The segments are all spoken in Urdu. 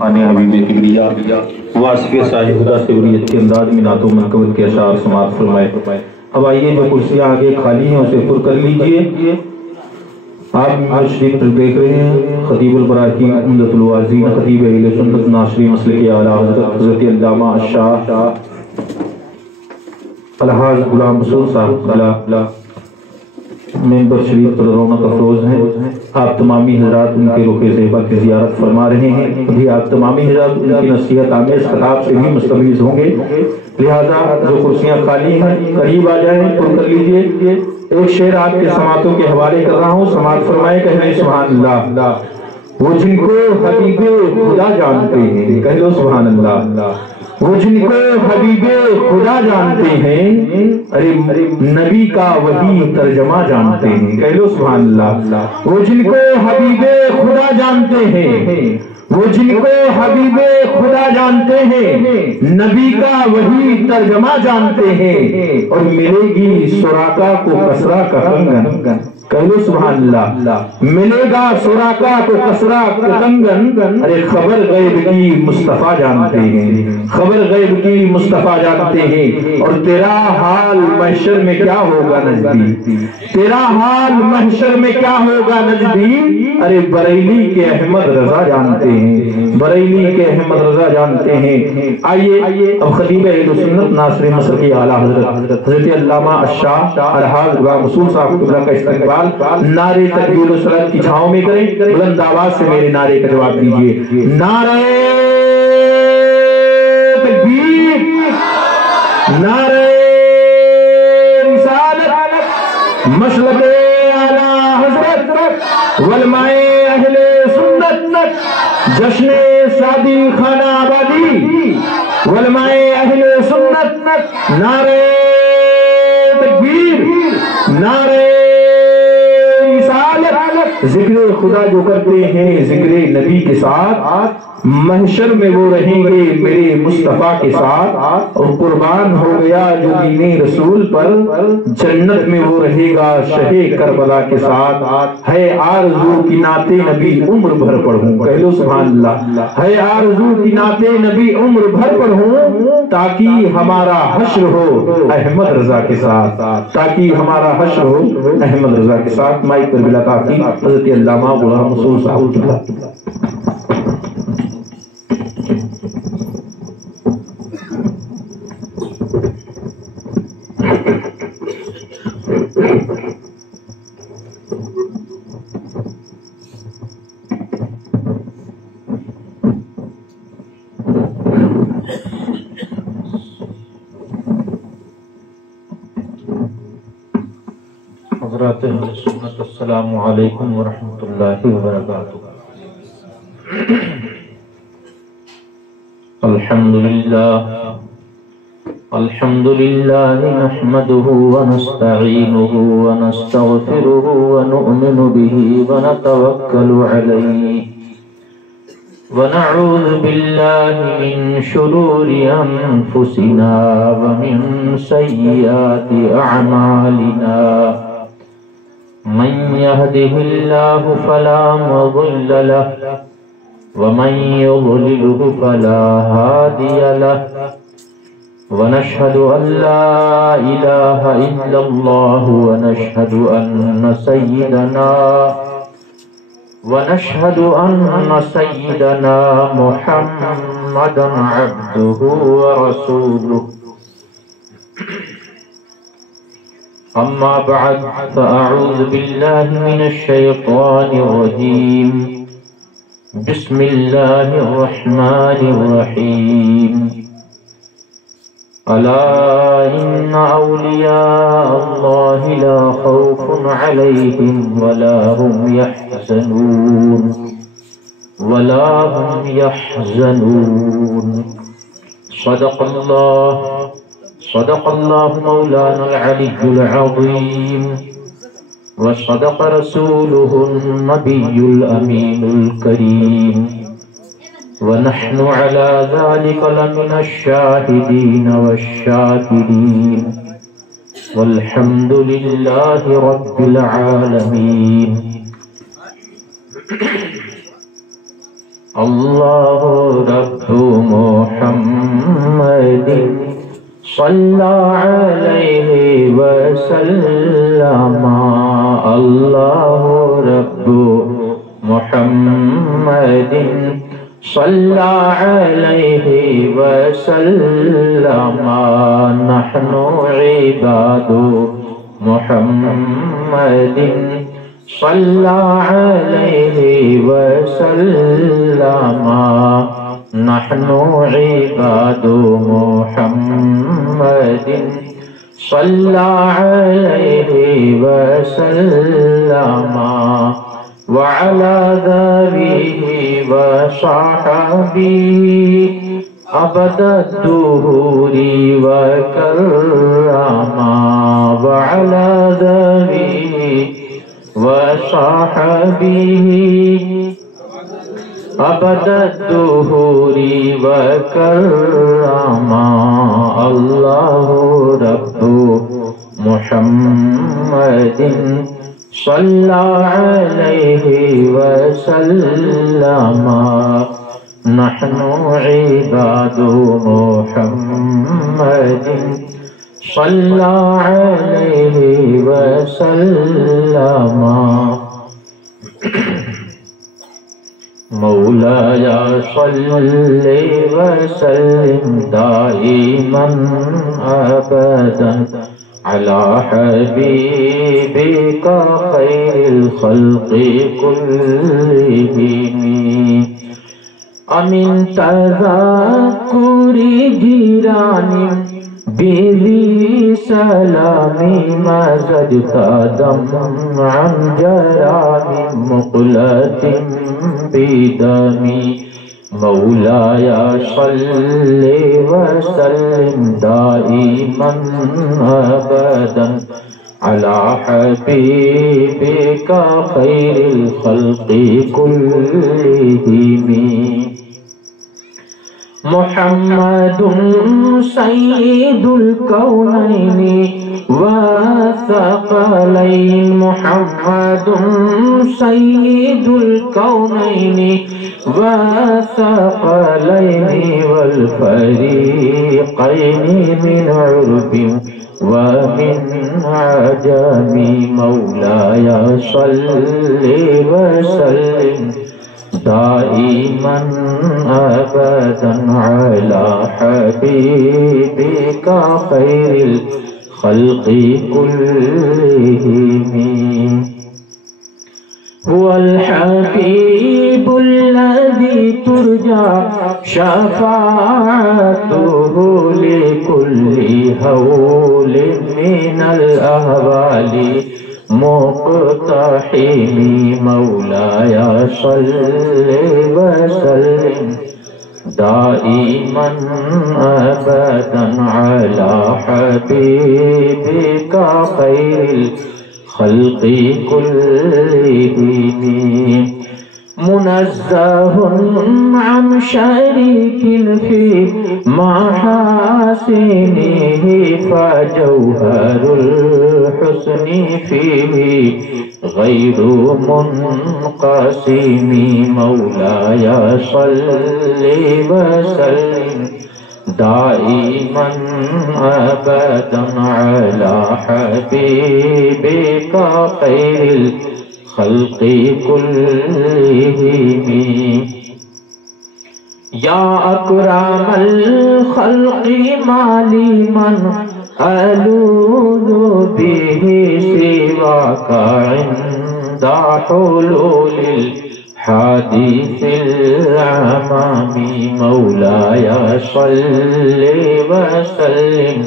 خانے حبیب کبریا واسف صاحب خدا سے بریت کے انداز میں نعت و منقبت کے اشعار سماعت فرمائے۔ اب آئیے جو کرسیاں آگے خالی ہیں اسے پر کر لیجئے۔ آپ شریف پر دیکھ رہے ہیں خطیب البراہیم عمدۃ الوازین خطیب اہل سنت ناصری مسلک اعلیٰ حضرت علامہ الشاہ الحاج غلام رسول صاحب ممبر شریف پر رونق افروز ہیں۔ آپ تمامی حضرات ان کے رخ زیبا کی زیارت فرما رہے ہیں، ابھی آپ تمامی حضرات ان کی نصیحت آمیز خطاب سے بھی مستفیض ہوں گے، لہذا جو کرسیاں خالی ہیں قریب آ جائیں، پر کر لیجئے۔ ایک شعر آپ کے سماعتوں کے حوالے کر رہا ہوں، سماعت فرمائے، کہنے سبحان اللہ۔ وہ جن کو حبیب خدا جانتے ہیں، کہہ لو سبحان اللہ۔ وہ جن کو حبیب خدا جانتے ہیں، ارے نبی کا وہی ترجمہ جانتے ہیں، کہہ لو سبحان اللہ۔ وہ جن کو حبیب خدا جانتے ہیں، وہ جن کو حبیب خدا جانتے ہیں، نبی کا وہی ترجمہ جانتے ہیں، اور ملے گی سراقہ کو کسرا کا کنگن، کہہ لو سبحان اللہ۔ ملے گا سراقہ کو کسرا کا کنگن، ارے خبر غیب کی مصطفیٰ جانتے ہیں، خبر غیب کی مصطفیٰ جانتے ہیں، اور تیرا حال محشر میں کیا ہوگا نجدی، تیرا حال محشر میں کیا ہوگا نجدی، ارے بریلی کے احمد رضا جانتے ہیں، بریلی کے احمد رضا جانتے ہیں۔ آئیے اب خطیب اہل سنت ناصر مسلک اعلیٰ حضرت علامہ الشاہ الحاج غلام رسول صاحب قبلہ کا استقبال نعرے تکبیر و صلوات کی چھاؤں میں کریں، بلند آواز سے میرے نعرے کا جواب دیجئے، نعرہ تکبیر، نعرہ رسالت، مشرق اعلیٰ حضرت علماء اہل سنت، جشن شادی خانہ آبادی، علماء اہل سنت، نعرہ تکبیر، نعرہ ذکر خدا جو کرتے ہیں ذکر نبی کے ساتھ، محشر میں وہ رہیں گے میرے مصطفیٰ کے ساتھ، اور قربان ہو گیا جو دین رسول پر، جنت میں وہ رہے گا شہ کربلا کے ساتھ۔ ہے آرزو کی نعت نبی عمر بھر پڑھوں، کہہ لو سبحان اللہ۔ ہے آرزو کی نعت نبی عمر بھر پڑھوں، تاکہ ہمارا حشر ہو احمد رضا کے ساتھ، تاکہ ہمارا حشر ہو احمد رضا کے ساتھ۔ مائک پر بلا تاخیر حضرت علامہ غلام رسول صاحب۔ حضرات اہل سنت السلام علیکم ورحمۃ اللہ وبرکاتہ۔ الحمد للہ نحمده ونستعینه ونستغفره ونؤمن به ونتوکل علیہ ونعوذ باللہ من شرور انفسنا ومن سیئات اعمالنا، من يهده الله فلا مضل له ومن يضلله فلا هادي له، ونشهد أن لا إله إلا الله ونشهد أن سيدنا محمدا عبده ورسوله، أما بعد فأعوذ بالله من الشيطان الرجيم، بسم الله الرحمن الرحيم، ألا إن أولياء الله لا خوف عليهم ولا هم يحزنون، صدق الله مولانا العلي العظيم، وصدق رسوله النبي الأمين الكريم، ونحن على ذلك لمن الشاهدين والشاكرين، والحمد لله رب العالمين۔ اللہ رب محمد صلی علیہ وسلم اللہ رب محمد صلی علیہ وسلم نحن عباد محمد صلی علیہ وسلم نحن عباد محمد صلی علیہ وسلم وعلى ذويه وصحبه أبد الدهور وكرما وعلى ذويه وصحبه أبد الدهور وكرما الله رب محمد صلی علیہ وسلم نحن عباد محمد صلی علیہ وسلم مولاي صل وسلم دائما أبدا على حبيبك خير الخلق كلهم أمن تذكر جيران بذي سلام ما زدت دمعا جرى من مقلة بدمي مولاي صل وسلم دائما أبدا على حبيبك خير الخلق كلهم محمد سيد الكونين والثقلين محمد سيد الكونين والثقلين والفريقين من عرب ومن عجم مولاي صل وسلم دائما أبدا على حبيبك خير الخلق كلهم هو الحبيب الذي ترجى شفاعته لكل هول من الأهوال مقتحم مولاي صل وسلم دائما أبدا على حبيبك خير الخلق كلهم منزه عن شريك في محاسنه فجوهر الحسن فيه غير منقسم مولاي صل وسلم دائما أبدا على حبيبك خير الخلق كلهم يا أكرم الخلق ما لي من ألوذ به سواك عند حلول الحادث العمام مولاي صل وسلم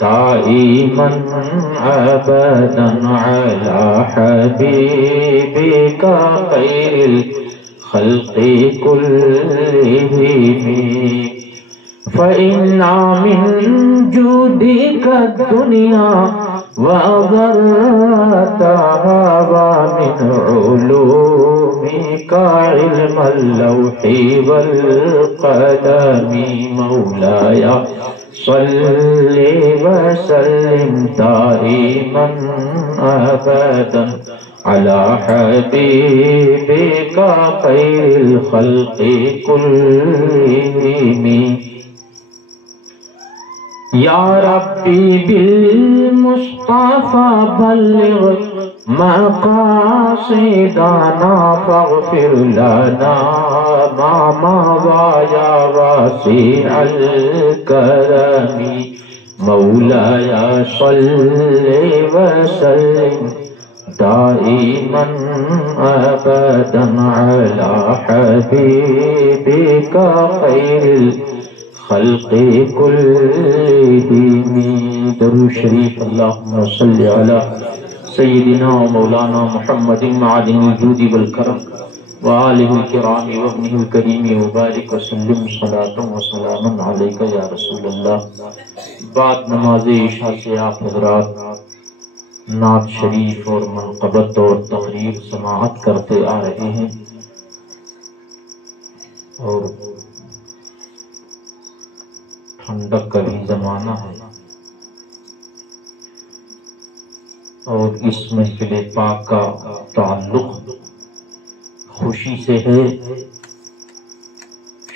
دائما أبدا على حبيبك خير الخلق كلهم فإن من جودك الدنيا وضرتها ومن علومك علم اللوح والقلم مولاي صلی وسلم دائما ابدا علی حبیبک خیر الخلق کلہم یا ربی بالمصطفى بلغ مقاصدنا فاغفر لنا ما مضى يا واسع الكرم مولاي صل وسلم دائما ابدا على حبيبك خير الخلق كلهم درود شریف اللهم صل على سيدنا ومولانا محمد معدن الجود والكرم وآله الكرام وابنه الكريم وبارك وسلم صلاة وسلاما عليك يا رسول الله. بعد نماز عشاء سے آپ حضرات نعت شریف اور منقبت اور تقریر سماعت کرتے آ رہے ہیں، اور ٹھنڈک کا بھی زمانہ ہے، اور اس محفل پاک کا تعلق خوشی سے ہے.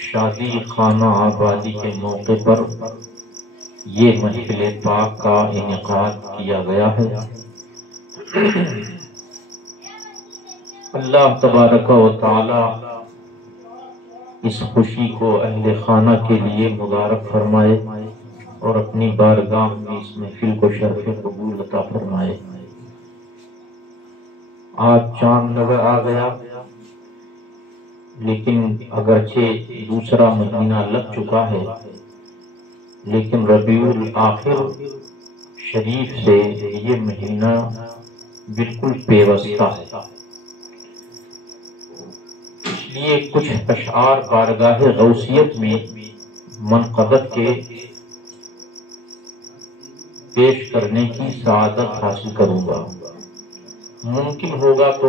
شادی خانہ آبادی کے موقع پر یہ محفل پاک کا انعقاد کیا گیا ہے. اللہ تبارک و تعالی اس خوشی کو اہل خانہ کے لیے مبارک فرمائے اور اپنی بارگاہ میں اس محفل کو شرف قبول عطا فرمائے. آج چاند نظر آ گیا، لیکن اگرچہ دوسرا مہینہ لگ چکا ہے، لیکن ربیع الاخر شریف سے یہ مہینہ بالکل پیوستہ ہے. اس لیے کچھ اشعار بارگاہ غوثیت میں منقبت کے پیش کرنے کی سعادت حاصل کروں گا. ممکن ہوگا تو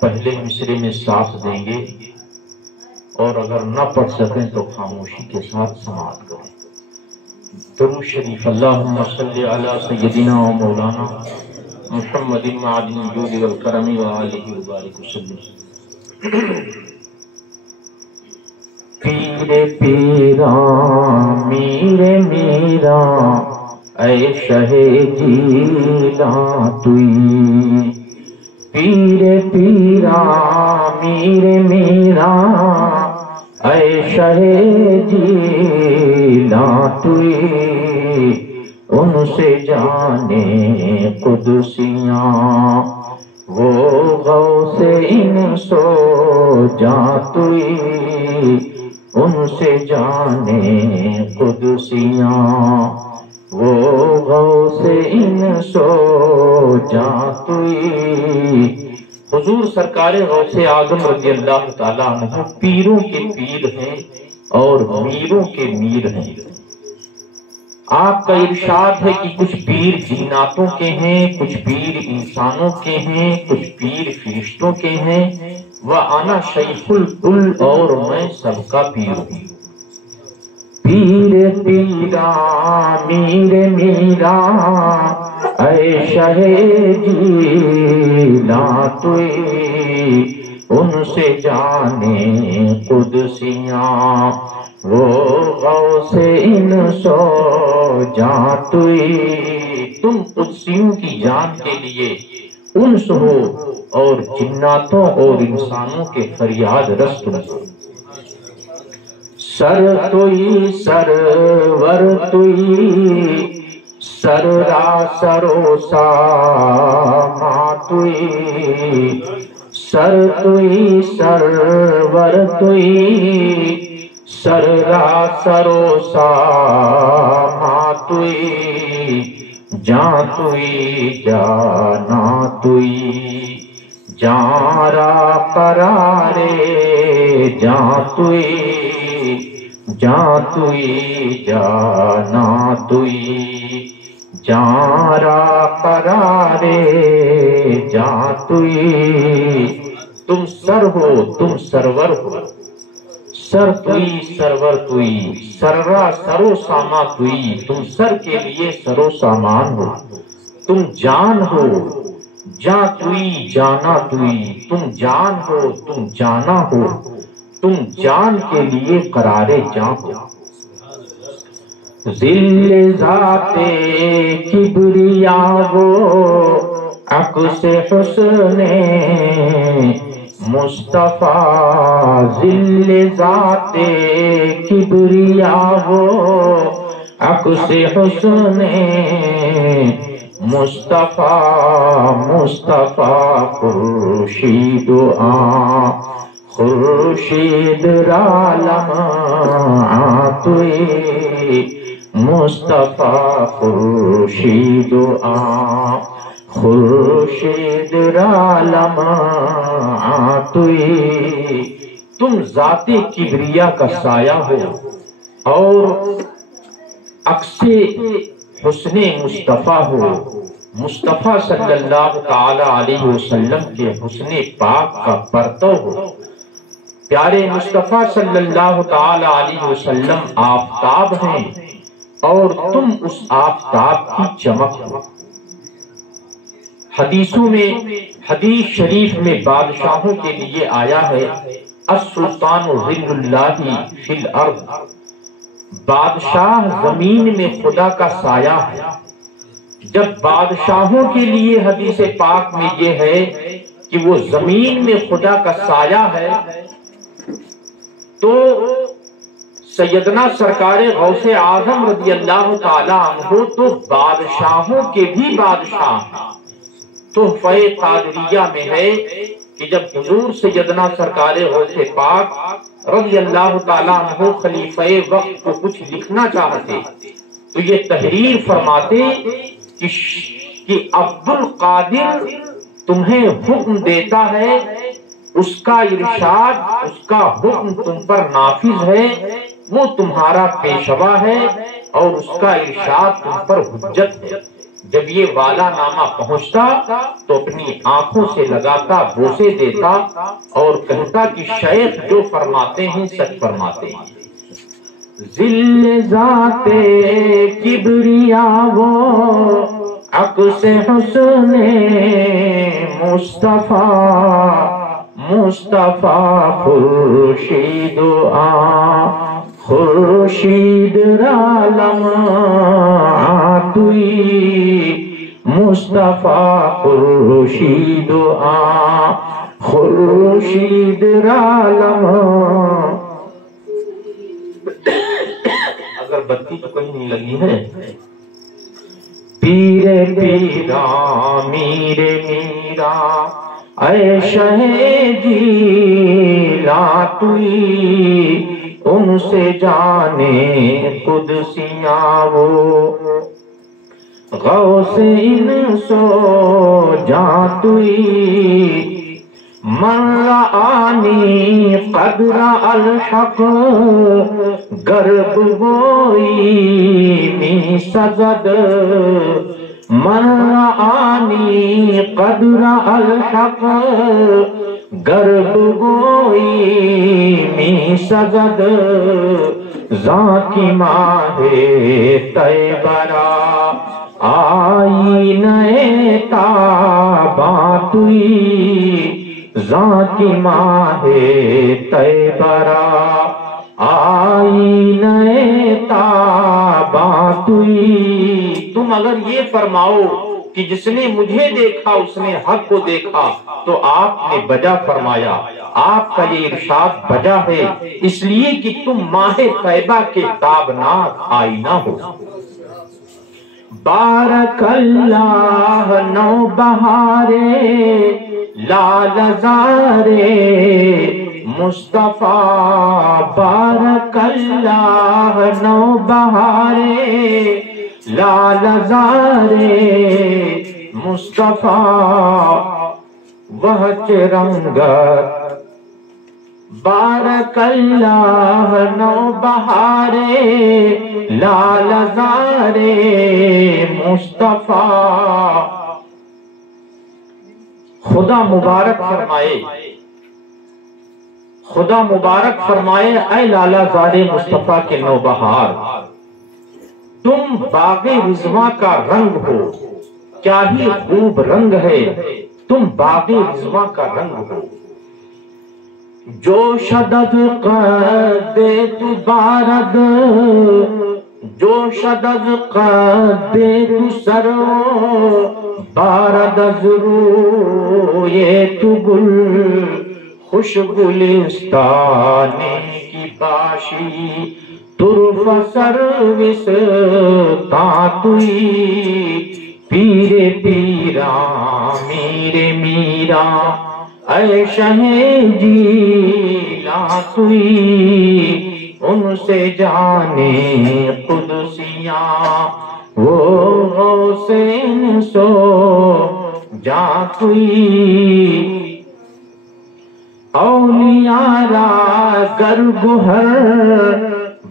پہلے مصرے میں ساتھ دیں گے، اور اگر نہ پڑھ سکیں تو خاموشی کے ساتھ سماعت کریں. درود شریف اللہم صلی علی سیدنا و مولانا محمد معدن الجود والکرم وآلہ وبارک وسلم. پیر پیران میر میرا اے شہ جیلاں توئی، پیر پیران میر میرا اے شہ جیلاں توئی، ان سے جانے قدسیاں وہ غوث ان سو جاں توئی، ان سے جانے قدسیاں وہ غوث ان سو جاں توئی. حضور سرکار غوث اعظم رضی اللہ تعالیٰ عنہ پیروں کے پیر ہیں اور میروں کے میر ہیں. آپ کا ارشاد ہے کہ کچھ پیر جناتوں کے ہیں، کچھ پیر انسانوں کے ہیں، کچھ پیر فرشتوں کے ہیں. وَأَنَا شَيْخُ الْكُلِّ، اور میں سب کا پیر ہوں. پیر پیرا میر میرا اے شہ جیلاں توئی، ان سے جانے قدسیاں وہ غوث ان سو جاں توئی. تم قدسیوں کی جان کے لیے انس ہو اور جناتوں اور انسانوں کے فریاد رس تم ہو. سر توئی سرور توئی، سر را سرو ساما توئی، سر توئی سرور توئی، سر را سرو ساما توئی، جاں توئی جانا توئی، جاں را قرارے جاں توئی، جاں توئی جانا توئی، جاں را قرارے جاں توئی. تم سر ہو، تم سرور ہو، سر توئی سرور توئی، سررا سرو ساما توئی، تم سر کے لیے سرو سامان ہو، تم جان ہو جاں توئی جانا توئی، تم جان ہو تم جانا ہو، تم جان کے لیے قرار جاں ہو۔ ذل ذات کبریا وہ عکس حسن مصطفیٰ، ذل ذات کبریا وہ عکس حسن مصطفیٰ، مصطفیٰ خورشید خورشید رالم توئی، مصطفیٰ خورشید خورشید رالم توئی، تم ذات کبریا کا سایہ ہو اور عکس حسن مصطفیٰ ہو، مصطفیٰ صلی اللہ تعالی علیہ وسلم کے حسن پاک کا پرتو ہو۔ پیارے مصطفیٰ صلی اللہ تعالی علیہ وسلم آفتاب ہیں اور تم اس آفتاب کی چمک ہو۔ حدیثوں میں، حدیث شریف میں بادشاہوں کے لیے آیا ہے السلطان ظل اللہ فی الارض، بادشاہ زمین میں خدا کا سایہ ہے۔ جب بادشاہوں کے لیے حدیث پاک میں یہ ہے کہ وہ زمین میں خدا کا سایہ ہے، تو سیدنا سرکار غوث اعظم رضی اللہ تعالی عنہ تو بادشاہوں کے بھی بادشاہ ہیں۔ تحفہ قادریہ میں ہے کہ جب حضور سیدنا سرکار غوث پاک رضی اللہ تعالیٰ عنہ خلیفہ وقت کو کچھ لکھنا چاہتے تو یہ تحریر فرماتے کہ عبد القادر تمہیں حکم دیتا ہے، اس کا ارشاد، اس کا حکم تم پر نافذ ہے، وہ تمہارا پیشوا ہے اور اس کا ارشاد تم پر حجت ہے۔ جب یہ والا نامہ پہنچتا تو اپنی آنکھوں سے لگاتا، بوسے دیتا اور کہتا کہ شیخ جو فرماتے ہیں سچ فرماتے ہیں۔ ذل ذات کبریا وہ عکس حسن مصطفیٰ، مصطفیٰ خورشید خورشید رالم توئی، مصطفیٰ خورشید خورشید رالم۔ اگر بتی تو کہیں نہیں لگی ہے۔ پیر پیرا میر میرا اے شہ جیلا توئی، ان سے جانے قدسیاں وہ غوث ان سو جاں توئی، من رآنی قدر الحق گرب گوئی می سزد، من رآنی قدر الحق گرب گوئی می سزد، ذاکی ماہ طیبرا آئی نئے تاباں توئی، ذاکی ماہ طیبرا آئی نئے تاباں توئی۔ تم اگر یہ فرماؤ کہ جس نے مجھے دیکھا اس نے حق کو دیکھا، تو آپ نے بجا فرمایا۔ آپ کا یہ ارشاد بجا ہے اس لیے کہ تم ماہ طیبہ کے تابناک آئینہ ہو۔ بارک اللہ نو بہارے لال زارے مصطفیٰ، بارک اللہ نو بہارے لال زارے مصطفیٰ، وہچ رنگت بارک اللہ نو بہارے لال زارے مصطفیٰ۔ خدا مبارک فرمائے، خدا مبارک فرمائے اے لالا زار مصطفیٰ کے نوبہار، تم باغ رضواں کا رنگ ہو، کیا ہی خوب رنگ ہے، تم باغ رضواں کا رنگ ہو۔ جو شدد قد تو بارد، جو شدد قد تو سرو، بارد از روئے تو گل، خوش گلستان کی باشی، طرف سروس تاتوئی، پیرے پیران میرے میرا، اے شہ جیلا توئی، ان سے جانے قدسیاں وہ غوثین سو جا توئی۔ اولیاء را گر گوہر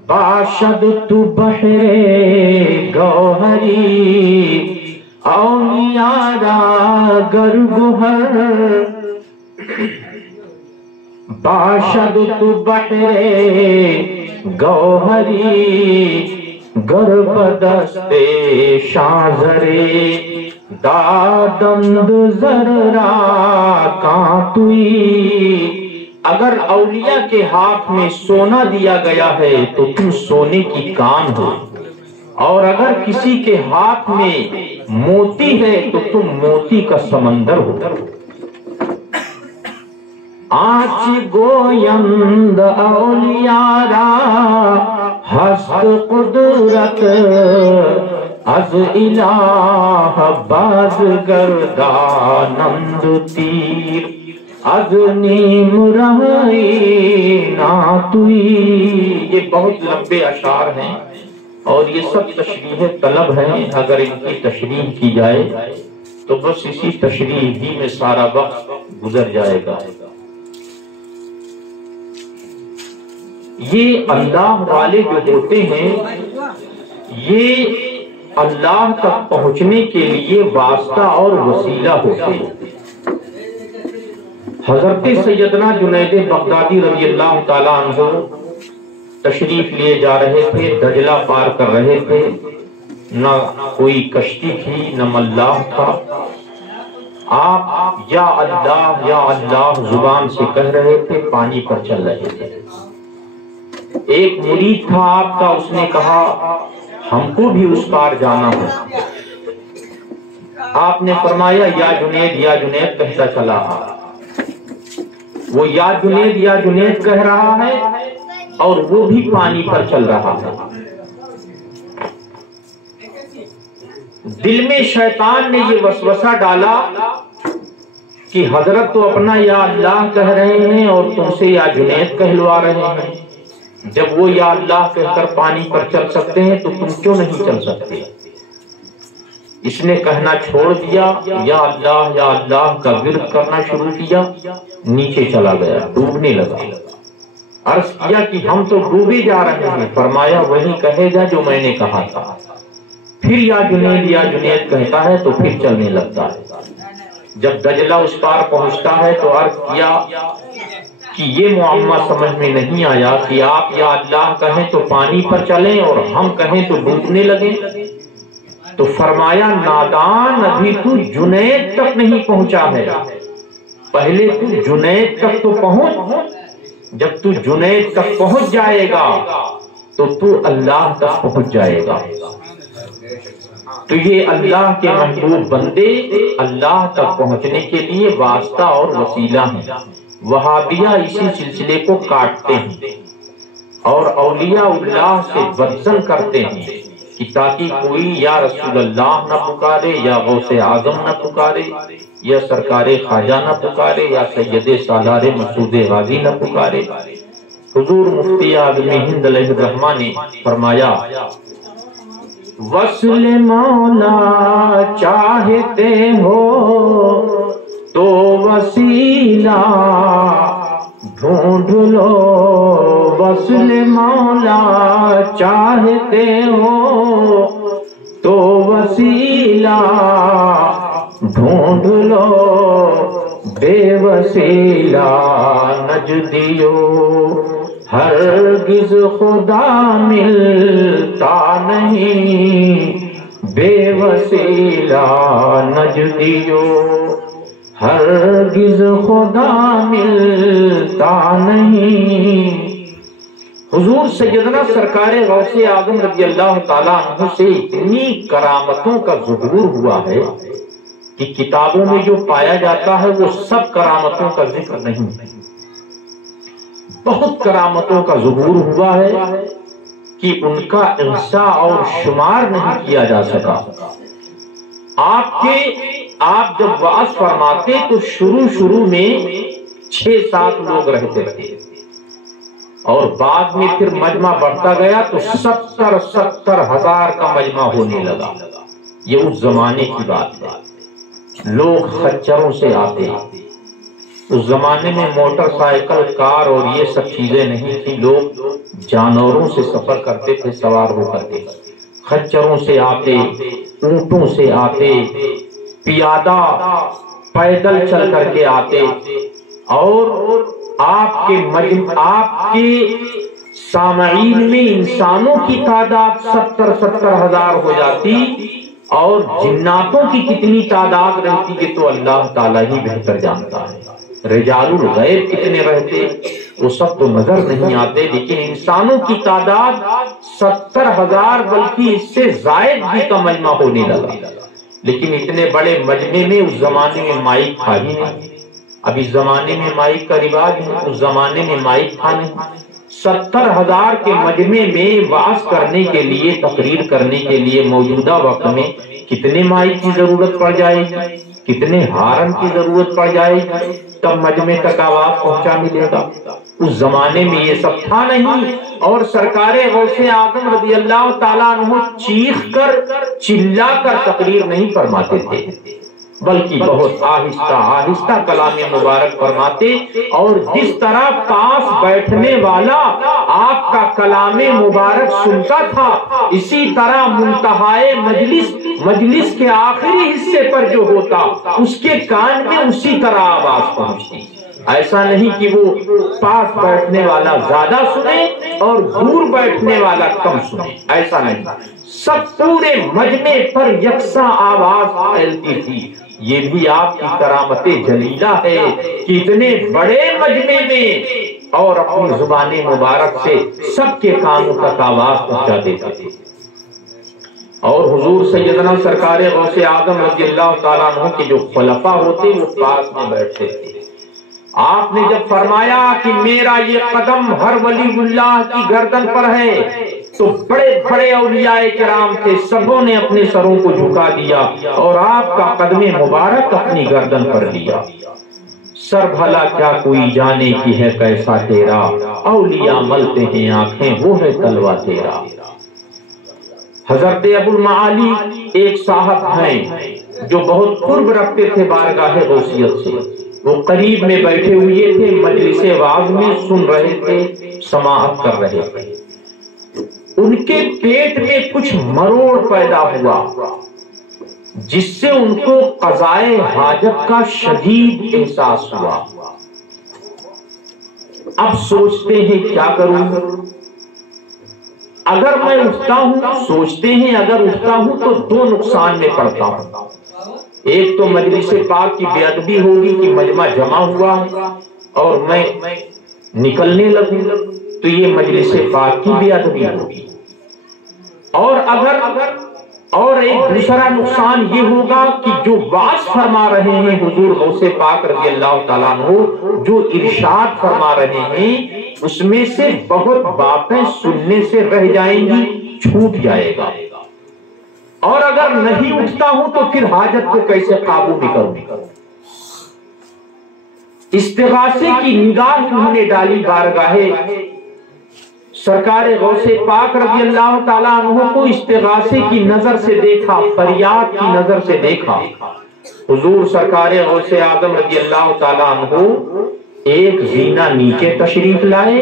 باشد تو بحر گوہری، اولیاء را گر گوہر باشد تو بحر گوہری، گر بدست شازرے دادند زر را کانتوئی۔ اگر اولیاء کے ہاتھ میں سونا دیا گیا ہے تو تم سونے کی کان ہو، اور اگر کسی کے ہاتھ میں موتی ہے تو تم موتی کا سمندر ہو۔ آنچ گویند اولیاء را ہست قدرت، از الہ باز گردانند تیر، از نیم رہی ناتوئی۔ یہ بہت لمبے اشعار ہیں اور یہ سب تشریح طلب ہیں، اگر ان کی تشریح کی جائے تو بس اسی تشریح ہی میں سارا وقت گزر جائے گا۔ یہ اللہ والے جو ہوتے ہیں یہ اللہ تک پہنچنے کے لیے واسطہ اور وسیلہ ہوتے ہیں۔ حضرت سیدنا جنید بغدادی رضی اللہ تعالیٰ عنہ تشریف لیے جا رہے تھے، دجلہ پار کر رہے تھے، نہ کوئی کشتی تھی نہ ملاح تھا، آپ یا اللہ زبان سے کہہ رہے تھے، پانی پر چل رہے تھے۔ ایک مرید تھا آپ کا، اس نے کہا ہم کو بھی اس پار جانا ہے۔ آپ نے فرمایا یا جنید کہتا چلا آ۔ وہ یا جنید کہہ رہا ہے اور وہ بھی پانی پر چل رہا ہے۔ دل میں شیطان نے یہ وسوسہ ڈالا کہ حضرت تو اپنا یا اللہ کہہ رہے ہیں اور تم سے یا جنید کہلوا رہے ہیں، جب وہ یا اللہ کہہ کر پانی پر چل سکتے ہیں تو تم کیوں نہیں چل سکتے؟ اس نے کہنا چھوڑ دیا، یا اللہ کا ورد کرنا شروع کیا، نیچے چلا گیا، ڈوبنے لگا۔ عرض کیا کہ ہم تو ڈوبے جا رہے ہیں، فرمایا وہی کہے گا جو میں نے کہا تھا۔ پھر یا جنید کہتا ہے تو پھر چلنے لگتا ہے۔ جب دجلہ اس پار پہنچتا ہے تو عرض کیا کہ یہ معاملہ سمجھ میں نہیں آیا کہ آپ یا اللہ کہیں تو پانی پر چلیں اور ہم کہیں تو ڈوبنے لگیں۔ تو فرمایا نادان، ابھی تو جنید تک نہیں پہنچا ہے، پہلے تو جنید تک تو پہنچ، جب تو جنید تک پہنچ جائے گا تو تو اللہ تک پہنچ جائے گا۔ تو یہ اللہ کے محبوب بندے اللہ تک پہنچنے کے لیے واسطہ اور وسیلہ ہیں۔ وہابیہ اسی سلسلے کو کاٹتے ہیں اور اولیاء اللہ سے بدزن کرتے ہیں کہ تاکہ کوئی یا رسول اللہ نہ پکارے، یا غوث اعظم نہ پکارے، یا سرکار خواجہ نہ پکارے، یا سید سالار مسعود غازی نہ پکارے۔ حضور مفتی اعظم ہند علیہ الرحمہ نے فرمایا وصل مولا چاہتے ہو تو وسیلہ ڈھونڈ لو، وصل مولا چاہتے ہو تو وسیلہ ڈھونڈ لو، بے وسیلہ نجدیو ہرگز خدا ملتا نہیں بے وسیلہ نجدیو ہرگز خدا ملتا نہیں۔ حضور سیدنا سرکار غوث اعظم رضی اللہ تعالیٰ عنہ سے اتنی کرامتوں کا ظہور ہوا ہے کہ کتابوں میں جو پایا جاتا ہے وہ سب کرامتوں کا ذکر نہیں، بہت کرامتوں کا ظہور ہوا ہے کہ ان کا احصاء اور شمار نہیں کیا جا سکا۔ آپ جب وعظ فرماتے تو شروع میں 6-7 لوگ رہتے تھے، اور بعد میں پھر مجمع بڑھتا گیا تو 70 ہزار کا مجمع ہونے لگا۔ یہ اس زمانے کی بات ہے۔ لوگ خچروں سے آتے، اس زمانے میں موٹر سائیکل، کار اور یہ سب چیزیں نہیں تھی، لوگ جانوروں سے سفر کرتے تھے، سوار ہو کر کے خچروں سے آتے، اونٹوں سے آتے، پیادہ پیدل چل کر کے آتے، اور آپ کے سامعین میں انسانوں کی تعداد 70 ہزار ہو جاتی، اور جناتوں کی کتنی تعداد رہتی ہے تو اللہ تعالیٰ ہی بہتر جانتا ہے۔ رجال الغیب کتنے رہتے وہ سب تو نظر نہیں آتے، لیکن انسانوں کی تعداد 70 ہزار بلکہ اس سے زائد بھی کا مجمع ہونے لگا۔ لیکن اتنے بڑے مجمع میں اس زمانے میں مائک تھا ہی نہیں۔ اب اس زمانے میں مائک کا رواج ہے، اس زمانے میں مائک تھا نہیں۔ 70 ہزار کے مجمع میں وعظ کرنے کے لیے، تقریر کرنے کے لیے موجودہ وقت میں کتنے مائک کی ضرورت پڑ جائے گی، کتنے ہارن کی ضرورت پڑ جائے گی، تب مجمع تک آواز پہنچا ملے گا۔ اس زمانے میں یہ سب تھا نہیں، اور سرکار غوث اعظم رضی اللہ تعالیٰ عنہ چیخ کر چلا کر تقریر نہیں فرماتے تھے، بلکہ بہت آہستہ آہستہ کلام مبارک فرماتے، اور جس طرح پاس بیٹھنے والا آپ کا کلام مبارک سنتا تھا، اسی طرح منتہائے مجلس کے آخری حصے پر جو ہوتا اس کے کان میں اسی طرح آواز پہنچتی۔ ایسا نہیں کہ وہ پاس بیٹھنے والا زیادہ سنے اور دور بیٹھنے والا کم سنے، ایسا نہیں، سب پورے مجمع پر یکساں آواز پھیلتی تھی۔ یہ بھی آپ کی کرامت جلیلہ ہے کہ اتنے بڑے مجمع میں اور اپنی زبان مبارک سے سب کے کانوں تک آواز پہنچا دیتا تھے۔ اور حضور سیدنا سرکار غوث اعظم رضی اللہ تعالیٰ عنہ کے جو خلفاء ہوتے وہ پاس میں بیٹھتے تھے۔ آپ نے جب فرمایا کہ میرا یہ قدم ہر ولی اللہ کی گردن پر ہے، تو بڑے بڑے اولیاء کرام تھے، سبوں نے اپنے سروں کو جھکا دیا اور آپ کا قدم مبارک اپنی گردن پر لیا۔ سر بھلا کیا کوئی جانے کی ہے کیسا تیرا، اولیاء ملتے ہیں آنکھیں وہ ہے تلوا تیرا۔ حضرت ابو المعالی ایک صاحب ہیں جو بہت قرب رکھتے تھے بارگاہ غوثیت سے، وہ قریب میں بیٹھے ہوئے تھے، مجلس وعظ میں سن رہے تھے، سماعت کر رہے تھے۔ ان کے پیٹ میں کچھ مروڑ پیدا ہوا جس سے ان کو قضائے حاجت کا شدید احساس ہوا۔ اب سوچتے ہیں کیا کروں، اگر میں اٹھتا ہوں، سوچتے ہیں اگر اٹھتا ہوں تو 2 نقصان میں پڑتا ہوں۔ ایک تو مجلس پاک کی بے ادبی ہوگی کہ مجمع جمع ہوا اور میں نکلنے لگوں تو یہ مجلس پاک کی بے ادبی ہوگی، اور ایک دوسرا نقصان یہ ہوگا کہ جو وعظ فرما رہے ہیں حضور غوث پاک رضی اللہ تعالیٰ عنہ، جو ارشاد فرما رہے ہیں اس میں سے بہت باتیں سننے سے رہ جائیں گی، چھوٹ جائے گا، اور اگر نہیں اٹھتا ہوں تو پھر حاجت کو کیسے قابو میں کروں۔ استغاثے کی نگاہ انہوں نے ڈالی بارگاہ سرکار غوث پاک رضی اللہ تعالیٰ عنہ کو، استغاثے کی نظر سے دیکھا، فریاد کی نظر سے دیکھا۔ حضور سرکار غوث اعظم رضی اللہ تعالیٰ عنہ ایک زینہ نیچے تشریف لائے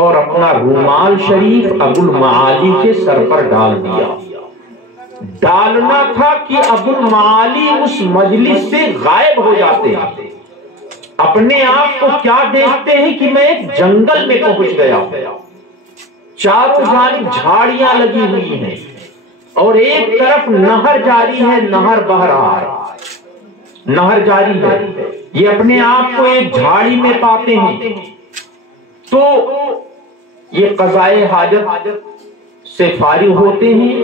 اور اپنا رومال شریف ابو المعالی کے سر پر ڈال دیا۔ ڈالنا تھا کہ ابو المعالی اس مجلس سے غائب ہو جاتے ہیں، اپنے آپ کو کیا دیکھتے ہیں کہ میں ایک جنگل میں پہنچ گیا ہوں، چاروں جانب جھاڑیاں لگی ہوئی ہیں اور ایک طرف نہر جاری ہے، نہر بہہ رہا ہے، نہر جاری ہے۔ یہ اپنے آپ کو ایک جھاڑی میں پاتے ہیں، تو یہ قضائے حاجت سے فارغ ہوتے ہیں۔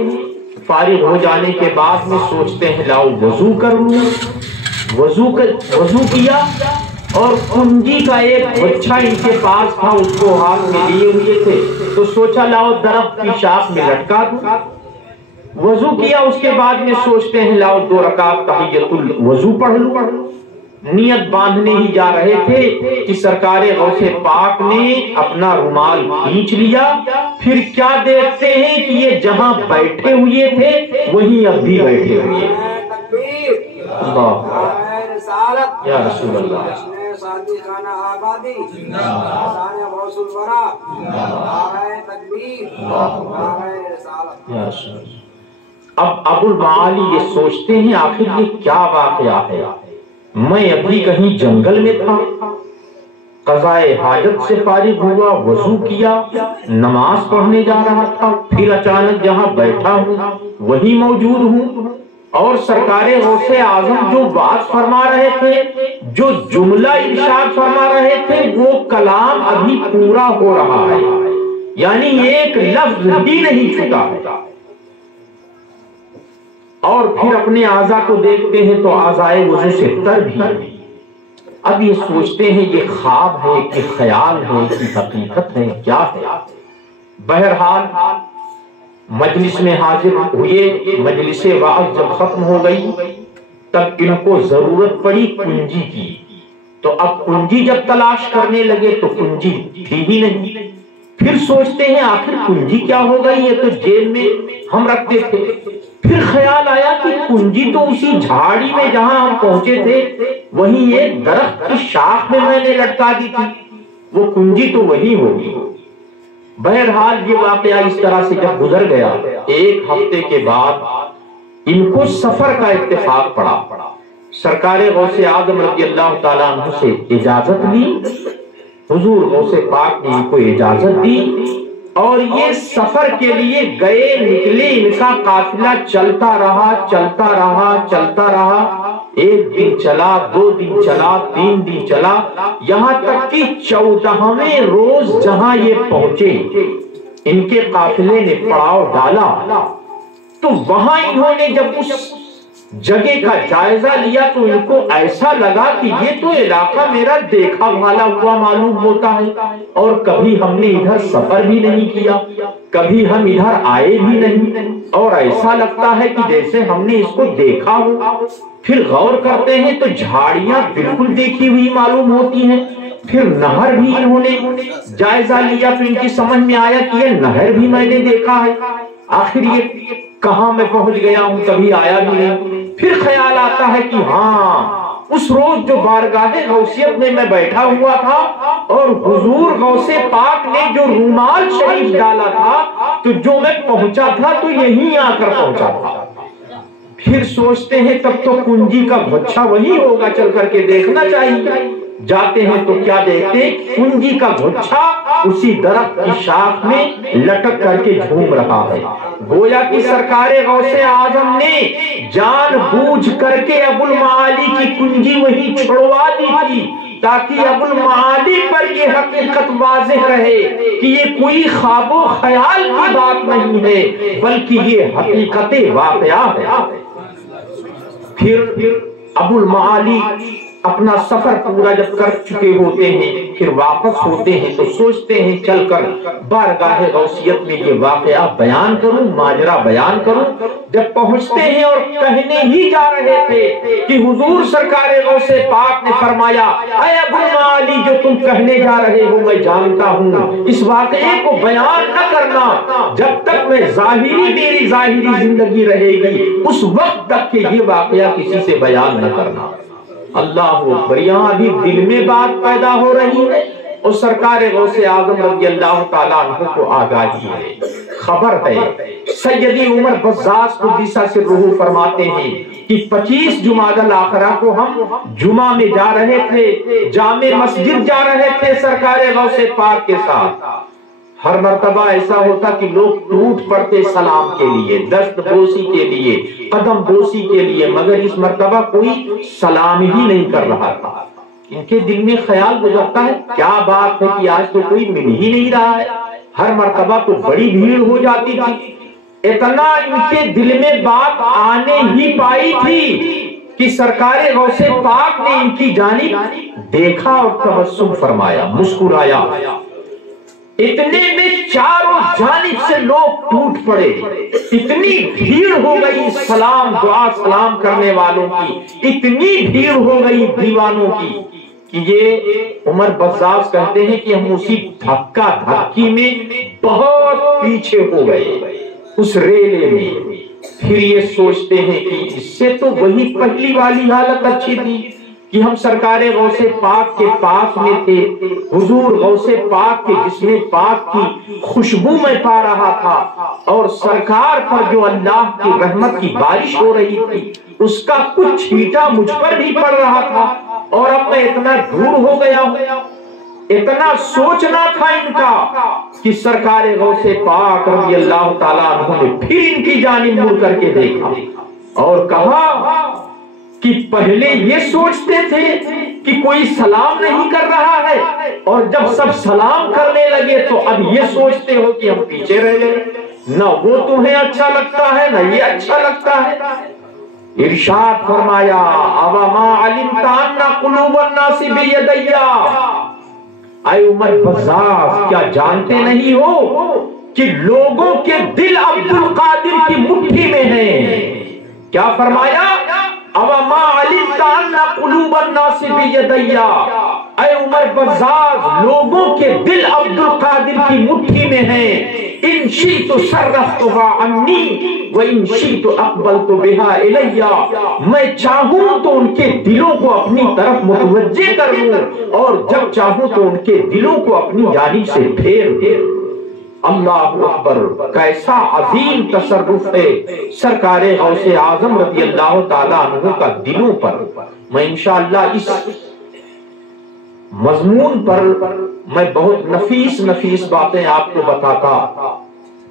فارغ ہو جانے کے بعد میں سوچتے ہیں لاؤ وضو کر لوں۔ وضو کیا اور کنجی کا ایک بچہ ان کے پاس تھا، اس کو ہاتھ میں لیے ہوئے تھے، تو سوچا لاؤ درخت کی شاخ میں لٹکا دوں۔ وضو کیا، اس کے بعد میں سوچتے ہیں لاؤ 2 رکعت تحیۃ الوضو پڑھ لوں۔ نیت باندھنے ہی جا رہے تھے کہ سرکار غوث پاک نے اپنا رومال کھینچ لیا۔ پھر کیا دیکھتے ہیں کہ یہ جہاں بیٹھے ہوئے تھے وہیں اب بھی بیٹھے ہوئے ہیں۔ یا رسول اللہ، اب ابو المعالی یہ سوچتے ہیں آخر یہ کیا واقعہ ہے؟ میں ابھی کہیں جنگل میں تھا، قضائے حاجت سے فارغ ہوا، وضو کیا، نماز پڑھنے جا رہا تھا، پھر اچانک جہاں بیٹھا ہوں وہی موجود ہوں، اور سرکار غوث اعظم جو بات فرما رہے تھے، جو جملہ ارشاد فرما رہے تھے، وہ کلام ابھی پورا ہو رہا ہے، یعنی ایک لفظ بھی نہیں چھوٹا ہے۔ اور پھر اپنے اعضاء کو دیکھتے ہیں تو اعضائے وضو سے تر بھی۔ اب یہ سوچتے ہیں یہ خواب ہے کہ خیال ہے کہ حقیقت ہے، کیا ہے؟ بہرحال مجلس میں حاضر ہوئے، مجلس وعظ جب ختم ہو گئی تب ان کو ضرورت پڑی کنجی کی، تو اب کنجی جب تلاش کرنے لگے تو کنجی تھی ہی نہیں۔ پھر سوچتے ہیں آخر کنجی کیا ہو گئی، یہ تو جیب میں ہم رکھتے تھے۔ پھر خیال آیا کہ کنجی تو اسی جھاڑی میں جہاں ہم پہنچے تھے وہیں ایک درخت کی شاخ میں نے لٹکا دی تھی، وہ کنجی تو وہی ہوگی۔ بہرحال یہ واقعہ اس طرح سے جب گزر گیا، 1 ہفتے کے بعد ان کو سفر کا اتفاق پڑا۔ سرکار غوث اعظم رضی اللہ تعالیٰ عنہ سے اجازت لی، حضور غوث پاک نے ان کو اجازت دی اور یہ سفر کے لیے گئے نکلے۔ ان کا قافلہ چلتا رہا، چلتا رہا، چلتا رہا، 1 دن چلا، 2 دن چلا، 3 دن چلا، یہاں تک کہ 14ویں روز جہاں یہ پہنچے، ان کے قافلے نے پڑاؤ ڈالا، تو وہاں انہوں نے جب اس جگہ کا جائزہ لیا تو ان کو ایسا لگا کہ یہ تو علاقہ میرا دیکھا بھالا ہوا معلوم ہوتا ہے، اور کبھی ہم نے ادھر سفر بھی نہیں کیا، کبھی ہم ادھر آئے بھی نہیں، اور ایسا لگتا ہے کہ جیسے ہم نے اس کو دیکھا ہو۔ پھر غور کرتے ہیں تو جھاڑیاں بالکل دیکھی ہوئی معلوم ہوتی ہیں۔ پھر نہر بھی انہوں نے جائزہ لیا تو ان کی سمجھ میں آیا کہ یہ نہر بھی میں نے دیکھا ہے، آخر یہ کہاں میں پہنچ گیا ہوں، کبھی آیا بھی نہیں۔ پھر خیال آتا ہے کہ ہاں، اس روز جو بارگاہ غوثیت میں میں بیٹھا ہوا تھا اور حضور غوث پاک نے جو رومال شریف ڈالا تھا، تو جو میں پہنچا تھا تو یہیں آ کر پہنچا تھا۔ پھر سوچتے ہیں تب تو کنجی کا گچھا وہی ہوگا، چل کر کے دیکھنا چاہیے۔ جاتے ہیں تو کیا دیکھتے ہیں، کنجی کا گچھا اسی درخت کی شاخ میں لٹک کر کے جھوم رہا ہے۔ گویا کہ سرکار غوث اعظم نے جان بوجھ کر کے ابو المعالی کی کنجی وہی چھڑوا دی تھی، تاکہ ابو المعالی پر یہ حقیقت واضح رہے کہ یہ کوئی خواب و خیال کی بات نہیں ہے، بلکہ یہ حقیقت واقعہ ہے۔ پھر ابو المعالی اپنا سفر پورا جب کر چکے ہوتے ہیں، پھر واپس ہوتے ہیں تو سوچتے ہیں چل کر بارگاہ غوثیت میں یہ واقعہ بیان کروں، ماجرا بیان کروں۔ جب پہنچتے ہیں اور کہنے ہی جا رہے تھے کہ حضور سرکار غوث پاک نے فرمایا، اے ابو المعالی، جو تم کہنے جا رہے ہو میں جانتا ہوں، اس واقعے کو بیان نہ کرنا جب تک میں میری ظاہری زندگی رہے گی، اس وقت تک کہ یہ واقعہ کسی سے بیان نہ کرنا۔ اللہ اکبر، یہاں ابھی دل میں بات پیدا ہو رہی ہے، اور سرکار غوث اعظم رضی اللہ تعالیٰ عنہ کو آگاہی ہے، خبر ہے۔ سیدی عمر بزاز قدس سرہ فرماتے ہیں کہ 25 جمادی الاخرہ کو ہم جمعہ میں جا رہے تھے، جامع مسجد جا رہے تھے سرکار غوث پاک کے ساتھ۔ ہر مرتبہ ایسا ہوتا کہ لوگ ٹوٹ پڑتے سلام کے لیے، دست بوسی کے لیے، قدم بوسی کے لیے، مگر اس مرتبہ کوئی سلام ہی نہیں کر رہا تھا۔ ان کے دل میں خیال گزرتا ہے کیا بات ہے کہ آج تو کوئی مل ہی نہیں رہا ہے، ہر مرتبہ تو بڑی بھیڑ ہو جاتی تھی۔ اتنا ان کے دل میں بات آنے ہی پائی تھی کہ سرکار غوث پاک نے ان کی جانب دیکھا اور تبسم فرمایا، مسکرایا۔ اتنے میں چاروں جانب سے لوگ ٹوٹ پڑے، اتنی بھیڑ ہو گئی سلام دعا سلام کرنے والوں کی، اتنی بھیڑ ہو گئی دیوانوں کی کہ یہ عمر بزاز کہتے ہیں کہ ہم اسی دھکا دھکی میں بہت پیچھے ہو گئے اس ریلے میں۔ پھر یہ سوچتے ہیں کہ اس سے تو وہی پہلی والی حالت اچھی تھی کہ ہم سرکار غوث پاک کے پاس میں تھے، حضور غوث پاک کے جسم پاک کی خوشبو میں پا رہا تھا، اور سرکار پر جو اللہ کی رحمت کی بارش ہو رہی تھی اس کا کچھ چھیٹا مجھ پر بھی پڑ رہا تھا، اور اب میں اتنا دور ہو گیا ہوں۔ اتنا سوچنا تھا ان کا کہ سرکار غوث پاک رضی اللہ تعالیٰ عنہ نے پھر ان کی جانب مڑ کر کے دیکھا اور کہا کہ پہلے یہ سوچتے تھے کہ کوئی سلام نہیں کر رہا ہے، اور جب سب سلام کرنے لگے تو اب یہ سوچتے ہو کہ ہم پیچھے رہ گئے، نہ وہ تمہیں اچھا لگتا ہے نہ یہ اچھا لگتا ہے۔ ارشاد فرمایا اَوَ مَا عَلِمْتَ أَنَّ قُلُوبَ النَّاسِ بِيَدَيَّ، اے عمر بزاز کیا جانتے نہیں ہو کہ لوگوں کے دل عبد القادر کی مٹھی میں ہیں؟ کیا فرمایا اَوَ مَا عَلِمْتَ أَنَّ قُلُوبَ النَّاسِ بِيَدَيَّ، اے عمر بزاز لوگوں کے دل عبد القادر کی مٹھی میں ہیں۔ إِن شِئْتُ صَرَّفْتُهَا عَنِّي وَإِن شِئْتُ أَقْبَلْتُ بِهَا إِلَيَّ، میں چاہوں تو ان کے دلوں کو اپنی طرف متوجہ کر لوں، اور جب چاہوں تو ان کے دلوں کو اپنی جانب سے پھیر دوں۔ اللہ اکبر، کیسا عظیم تصرف ہے سرکار غوث اعظم رضی اللہ تعالیٰ عنہ کا دلوں پر۔ میں انشاءاللہ اس مضمون پر میں بہت نفیس باتیں آپ کو بتاتا،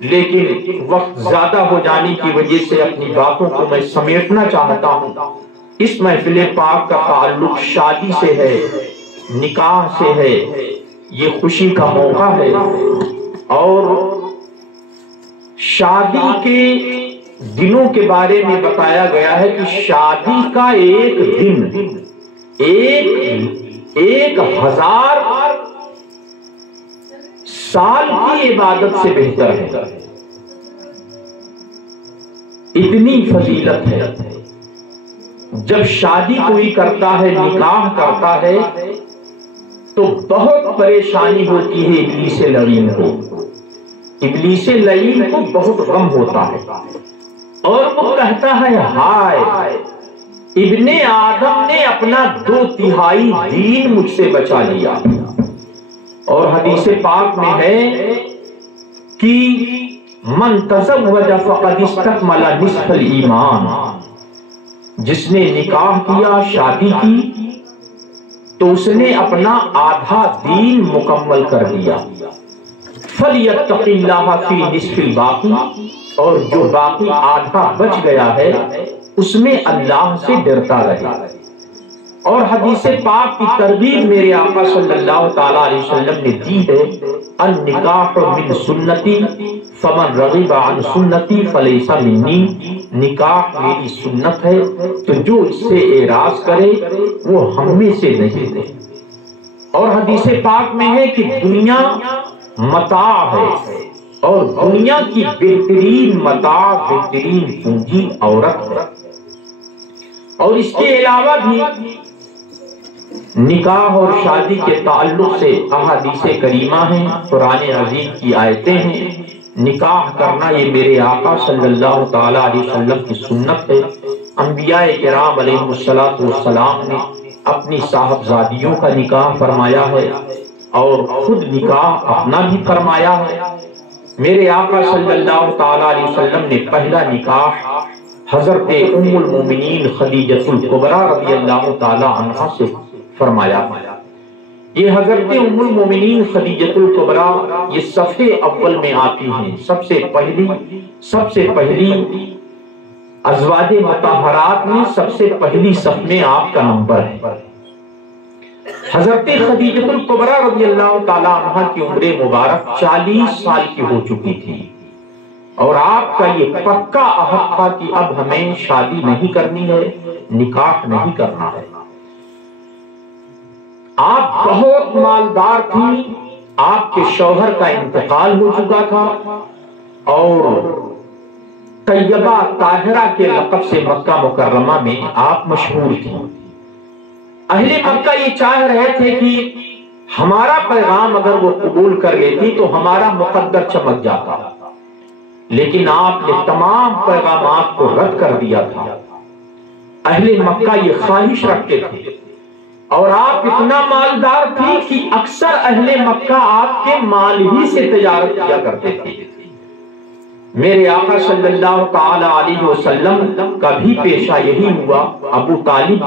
لیکن وقت زیادہ ہو جانے کی وجہ سے اپنی باتوں کو میں سمیٹنا چاہتا ہوں۔ اس محفل پاک کا تعلق شادی سے ہے، نکاح سے ہے، یہ خوشی کا موقع ہے، اور شادی کے دنوں کے بارے میں بتایا گیا ہے کہ شادی کا ایک دن 1000 سال کی عبادت سے بہتر ہے، اتنی فضیلت ہے۔ جب شادی کوئی کرتا ہے، نکاح کرتا ہے، تو بہت پریشانی ہوتی ہے ابلیس لعین کو، ابلیس لعین کو بہت غم ہوتا ہے، اور وہ کہتا ہے ہائے ابن آدم نے اپنا 2/3 دین مجھ سے بچا لیا۔ اور حدیث پاک میں ہے کہ من تزوج فقد استکمل نصف الایمان، جس نے نکاح کیا، شادی کی، تو اس نے اپنا آدھا دین مکمل کر دیا۔ فَلْيَتَّقِ اللَّهَ فِي نِصْفِ الْبَاقِي، اور جو باقی آدھا بچ گیا ہے اس میں اللہ سے ڈرتا رہے۔ اور حدیث پاک کی ترغیب میرے آقا صلی اللہ تعالیٰ علیہ وسلم نے دی ہے، النکاح من سنتی فمن رغب عن سنتی فلیس منی، نکاح میری سنت ہے تو جو اس سے اعراض کرے وہ ہم میں سے نہیں ہے۔ اور حدیث پاک میں ہے کہ دنیا متاع ہے، اور دنیا کی بہترین متاع، بہترین پونجی عورت ہے۔ اور اس کے علاوہ بھی نکاح اور شادی کے تعلق سے احادیث کریمہ ہیں، قرآن عظیم کی آیتیں ہیں۔ نکاح کرنا یہ میرے آقا صلی اللہ تعالیٰ علیہ وسلم کی سنت ہے۔ انبیاء کرام علیہ الصلوۃ والسلام نے اپنی صاحبزادیوں کا نکاح فرمایا ہے، اور خود نکاح اپنا بھی فرمایا ہے۔ میرے آقا صلی اللہ تعالی علیہ وسلم نے پہلا نکاح حضرت ام المومنین خدیجہ الکبریٰ رضی اللہ تعالی عنہا سے فرمایا۔ یہ حضرت ام المومنین خدیجہ الکبریٰ یہ صف اول میں آتی ہیں، سب سے پہلی ازواج مطہرات میں سب سے پہلی صف میں آپ کا نمبر ہے۔ حضرت خدیجہ الکبریٰ رضی اللہ تعالی عنہ کی عمر مبارک 40 سال کی ہو چکی تھی، اور آپ کا یہ پکا عہد تھا کہ اب ہمیں شادی نہیں کرنی ہے، نکاح نہیں کرنا ہے۔ آپ بہت مالدار تھی، آپ کے شوہر کا انتقال ہو چکا تھا، اور طیبہ طاہرہ کے لقب سے مکہ مکرمہ میں آپ مشہور تھی۔ اہل مکہ یہ چاہ رہے تھے کہ ہمارا پیغام اگر وہ قبول کر لیتی تو ہمارا مقدر چمک جاتا، لیکن آپ نے تمام پیغامات کو رد کر دیا تھا۔ اہل مکہ یہ خواہش رکھتے تھے، اور آپ اتنا مالدار تھی کہ اکثر اہل مکہ آپ کے مال ہی سے تجارت کیا کرتے تھے۔ میرے آقا صلی اللہ تعالی علیہ وسلم کا بھی پیشہ یہی ہوا۔ ابو طالب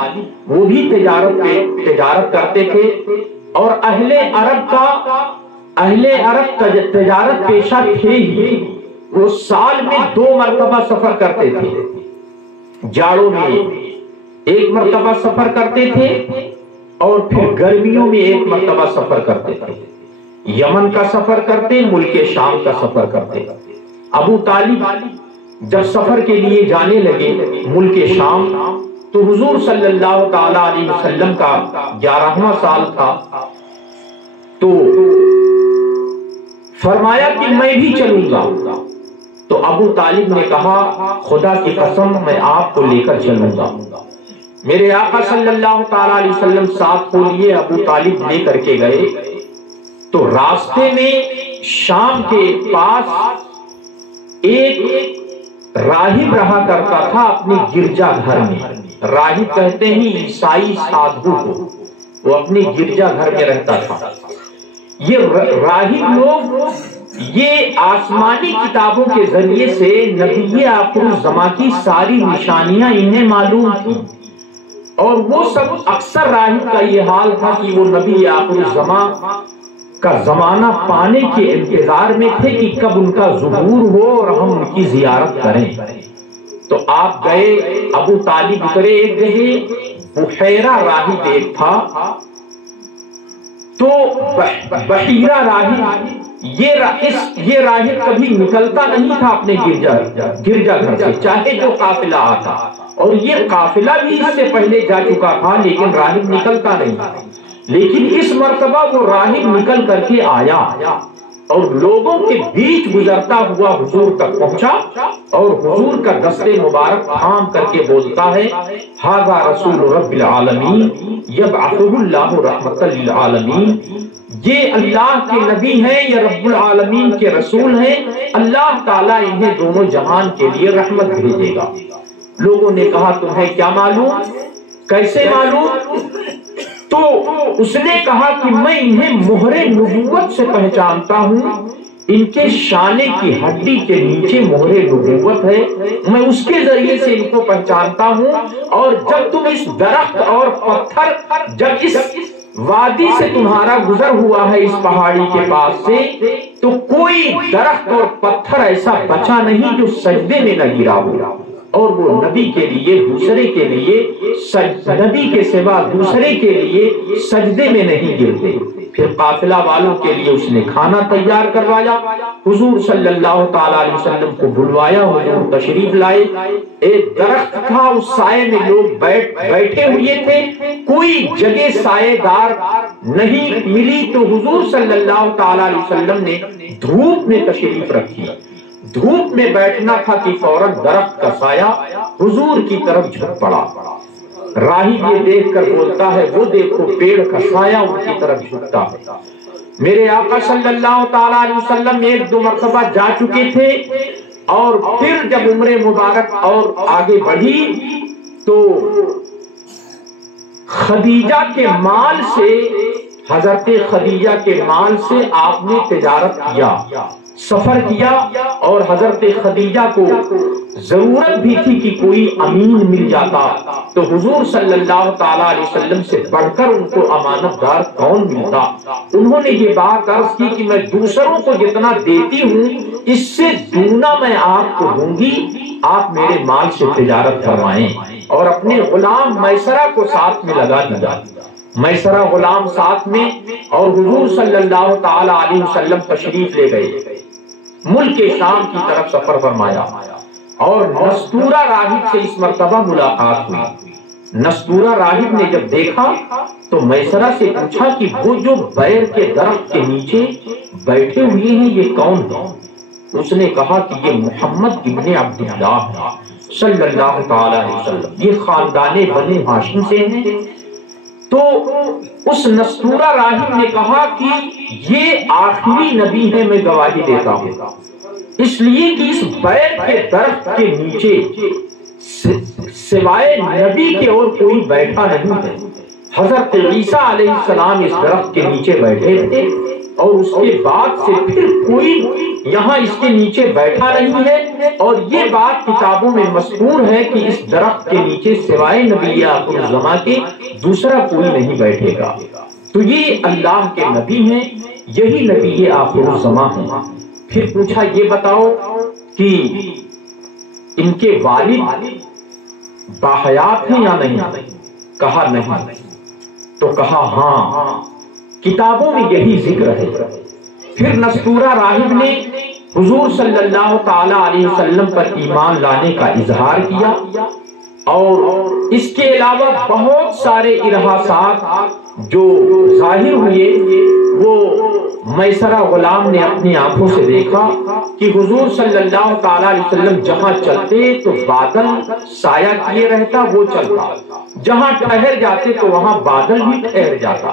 وہ بھی تجارت کرتے تھے، اور اہل عرب تجارت پیشہ تھے ہی۔ وہ سال میں 2 مرتبہ سفر کرتے تھے، جاڑوں میں 1 مرتبہ سفر کرتے تھے، اور پھر گرمیوں میں 1 مرتبہ سفر کرتے تھے۔ یمن کا سفر کرتے، ملک شام کا سفر کرتے۔ ابو طالب جب سفر کے لیے جانے لگے ملک شام، تو حضور صلی اللہ تعالی علیہ وسلم کا 11واں سال تھا، تو فرمایا کہ میں بھی چلوں گا۔ تو ابو طالب نے کہا خدا کی قسم میں آپ کو لے کر چلوں گا۔ میرے آقا صلی اللہ تعالی علیہ وسلم ساتھ کو لیے ابو طالب لے کر کے گئے، تو راستے میں شام کے پاس ایک راہب رہا کرتا تھا اپنے گرجا گھر میں۔ راہب کہتے ہیں عیسائی سادھو کو، وہ اپنے گرجا گھر میں رہتا تھا۔ یہ راہب لوگ یہ آسمانی کتابوں کے ذریعے سے نبی آخر الزماں کی ساری نشانیاں انہیں معلوم تھیں، اور وہ سب اکثر راہب کا یہ حال تھا کہ وہ نبی آخر الزماں کا زمانہ پانے کے انتظار میں تھے کہ کب ان کا ظہور ہو اور ہم ان کی زیارت کریں۔ تو آپ گئے، ابو طالب اترے ایک جگہ، بحیرہ راہب ایک تھا، تو بحیرہ راہب یہ راہب کبھی نکلتا نہیں تھا اپنے گرجا گھر سے، چاہے جو قافلہ آتا، اور یہ قافلہ بھی اس سے پہلے جا چکا تھا، لیکن راہب نکلتا نہیں تھا۔ لیکن اس مرتبہ وہ راہب نکل کر کے آیا، اور لوگوں کے بیچ گزرتا ہوا حضور تک پہنچا، اور حضور کا دست مبارک تھام کر کے بولتا ہے ھذا رسول رب العالمین یبعثہ اللہ رحمۃ للعالمین، یہ اللہ کے نبی ہیں، یہ رب العالمین کے رسول ہیں، اللہ تعالیٰ انہیں دونوں جہان کے لیے رحمت بھیجے گا۔ لوگوں نے کہا تمہیں کیا معلوم، کیسے معلوم؟ تو اس نے کہا کہ میں انہیں مہر نبوت سے پہچانتا ہوں، ان کے شانے کی ہڈی کے نیچے مہر نبوت ہے، میں اس کے ذریعے سے ان کو پہچانتا ہوں، اور جب تم اس درخت اور پتھر، جب اس وادی سے تمہارا گزر ہوا ہے اس پہاڑی کے پاس سے، تو کوئی درخت اور پتھر ایسا بچا نہیں جو سجدے میں نہ گرا ہو، اور وہ نبی کے لیے دوسرے کے لیے نبی کے سوا دوسرے کے لیے سجدے میں نہیں گرتے۔ پھر قافلہ والوں کے لیے اس نے کھانا تیار کروایا، حضور صلی اللہ تعالی علیہ وسلم کو بلوایا، حضور تشریف لائے، ایک درخت تھا، اس سائے میں لوگ بیٹھے ہوئے تھے، کوئی جگہ سائے دار نہیں ملی، تو حضور صلی اللہ تعالی علیہ وسلم نے دھوپ میں تشریف رکھی۔ دھوپ میں بیٹھنا تھا کہ فوراً درخت کا سایہ حضور کی طرف جھک پڑا۔ راہب یہ دیکھ کر بولتا ہے وہ دیکھو پیڑ کا سایہ ان کی طرف جھکتا ہے۔ میرے آقا صلی اللہ تعالی علیہ وسلم 1-2 مرتبہ جا چکے تھے، اور پھر جب عمر مبارک اور آگے بڑھی تو خدیجہ کے مال سے حضرت خدیجہ کے مال سے آپ نے تجارت کیا، سفر کیا، اور حضرت خدیجہ کو ضرورت بھی تھی کہ کوئی امین مل جاتا تو حضور صلی اللہ تعالی علیہ وسلم سے بڑھ کر ان کو امانت دار کون ملتا۔ انہوں نے یہ بات عرض کی کہ میں دوسروں کو جتنا دیتی ہوں اس سے دونا میں آپ کو دوں گی، آپ میرے مال سے تجارت کروائیں، اور اپنے غلام میسرہ کو ساتھ میں لگا دیا۔ میسرہ غلام ساتھ میں، اور حضور صلی اللہ تعالی علیہ وسلم تشریف لے گئے، ملک شام کی طرف سفر فرمایا، اور نستورہ راہب سے اس مرتبہ ملاقات ہوئی۔ نستورہ راہب نے جب دیکھا تو میسرہ سے پوچھا کہ وہ جو بیر کے درخت کے نیچے بیٹھے ہوئے ہیں یہ کون ہے؟ اس نے کہا کہ یہ محمد ابن عبداللہ صلی اللہ تعالی علیہ وسلم، یہ خاندان بنی ہاشم سے ہیں۔ تو اس نستورہ راہب نے کہا کہ یہ آخری نبی ہے، میں گواہی دیتا ہوں، اس لیے کہ اس بیر کے درخت کے نیچے سوائے نبی کے اور کوئی بیٹھا نہیں ہے۔ حضرت عیسیٰ علیہ السلام اس درخت کے نیچے بیٹھے تھے، اور اس کے بعد سے پھر کوئی یہاں اس کے نیچے بیٹھا نہیں ہے، اور یہ بات کتابوں میں مذکور ہے کہ اس درخت کے نیچے سوائے نبی آخر الزماں کے دوسرا کوئی نہیں بیٹھے گا۔ تو یہ اللہ کے نبی ہیں، یہی نبی آخر الزماں ہیں۔ پھر پوچھا یہ بتاؤ کہ ان کے والد باحیات ہیں یا نہیں؟ کہا نہیں۔ تو کہا ہاں، کتابوں میں یہی ذکر ہے۔ پھر نستورہ راہب نے حضور صلی اللہ تعالی علیہ وسلم پر ایمان لانے کا اظہار کیا، اور اس کے علاوہ بہت سارے ارہاسات جو ظاہر ہوئے وہ میسرہ غلام نے اپنی آنکھوں سے دیکھا کہ حضور صلی اللہ تعالی علیہ وسلم جہاں چلتے تو بادل سایہ کیے رہتا، وہ چلتا، جہاں ٹھہر جاتے تو وہاں بادل بھی ٹھہر جاتا،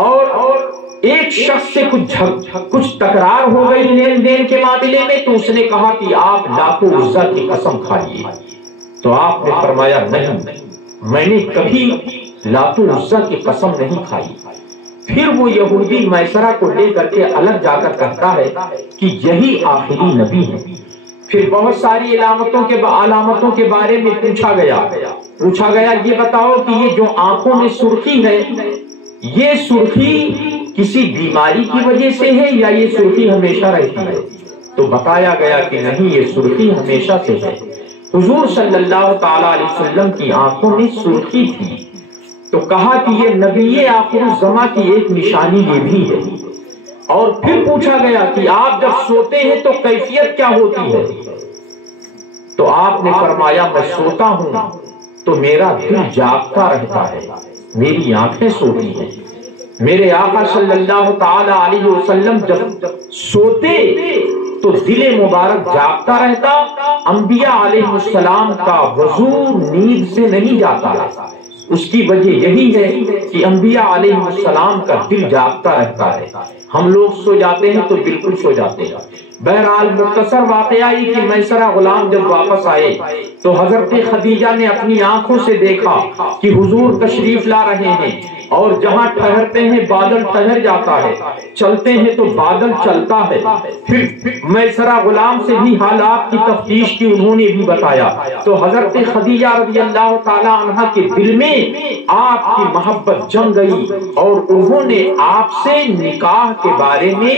اور ایک شخص سے کچھ تکرار ہو گئی لین دین کے معاملے میں، تو اس نے کہا کہ آپ لات و عزا کی قسم کھائیے۔ تو آپ نے فرمایا نہیں، میں نے کبھی لات و عزا کی قسم نہیں کھائی۔ پھر وہ یہودی میسرہ کو لے کر کے الگ جا کر کہتا ہے کہ یہی آخری نبی ہے۔ پھر بہت ساری علامتوں کے بارے میں پوچھا گیا یہ بتاؤ کہ یہ جو آنکھوں میں سرخی ہے، یہ سرخی کسی بیماری کی وجہ سے ہے یا یہ سرخی ہمیشہ رہتی ہے؟ تو بتایا گیا کہ نہیں، یہ سرخی ہمیشہ سے ہے۔ حضور صلی اللہ تعالی علیہ وسلم کی آنکھوں میں سرخی تھی، تو کہا کہ یہ نبی آخر الزماں کی ایک نشانی یہ بھی ہے۔ اور پھر پوچھا گیا کہ آپ جب سوتے ہیں تو کیفیت کیا ہوتی ہے؟ تو آپ نے فرمایا میں سوتا ہوں تو میرا دل جاگتا رہتا ہے، میری آنکھیں سوتی ہیں۔ میرے آقا صلی اللہ تعالی علیہ وسلم جب سوتے تو دل مبارک جاگتا رہتا۔ انبیاء علیہ السلام کا وضو نیند سے نہیں جاتا ہے، اس کی وجہ یہی ہے کہ انبیاء علیہ السلام کا دل جاگتا رہتا ہے۔ ہم لوگ سو جاتے ہیں تو بالکل سو جاتے ہیں۔ بہرحال مختصر واقعہ یہ کہ میسرہ غلام جب واپس آئے تو حضرت خدیجہ نے اپنی آنکھوں سے دیکھا کہ حضور تشریف لا رہے ہیں، اور جہاں ٹھہرتے ہیں بادل ٹھہر جاتا ہے، چلتے ہیں تو بادل چلتا ہے۔ پھر میسرہ غلام سے بھی حالات کی تفتیش کی، انہوں نے بھی بتایا۔ تو حضرت خدیجہ رضی اللہ تعالی عنہ کے دل میں آپ کی محبت جم گئی، اور انہوں نے آپ سے نکاح کے بارے میں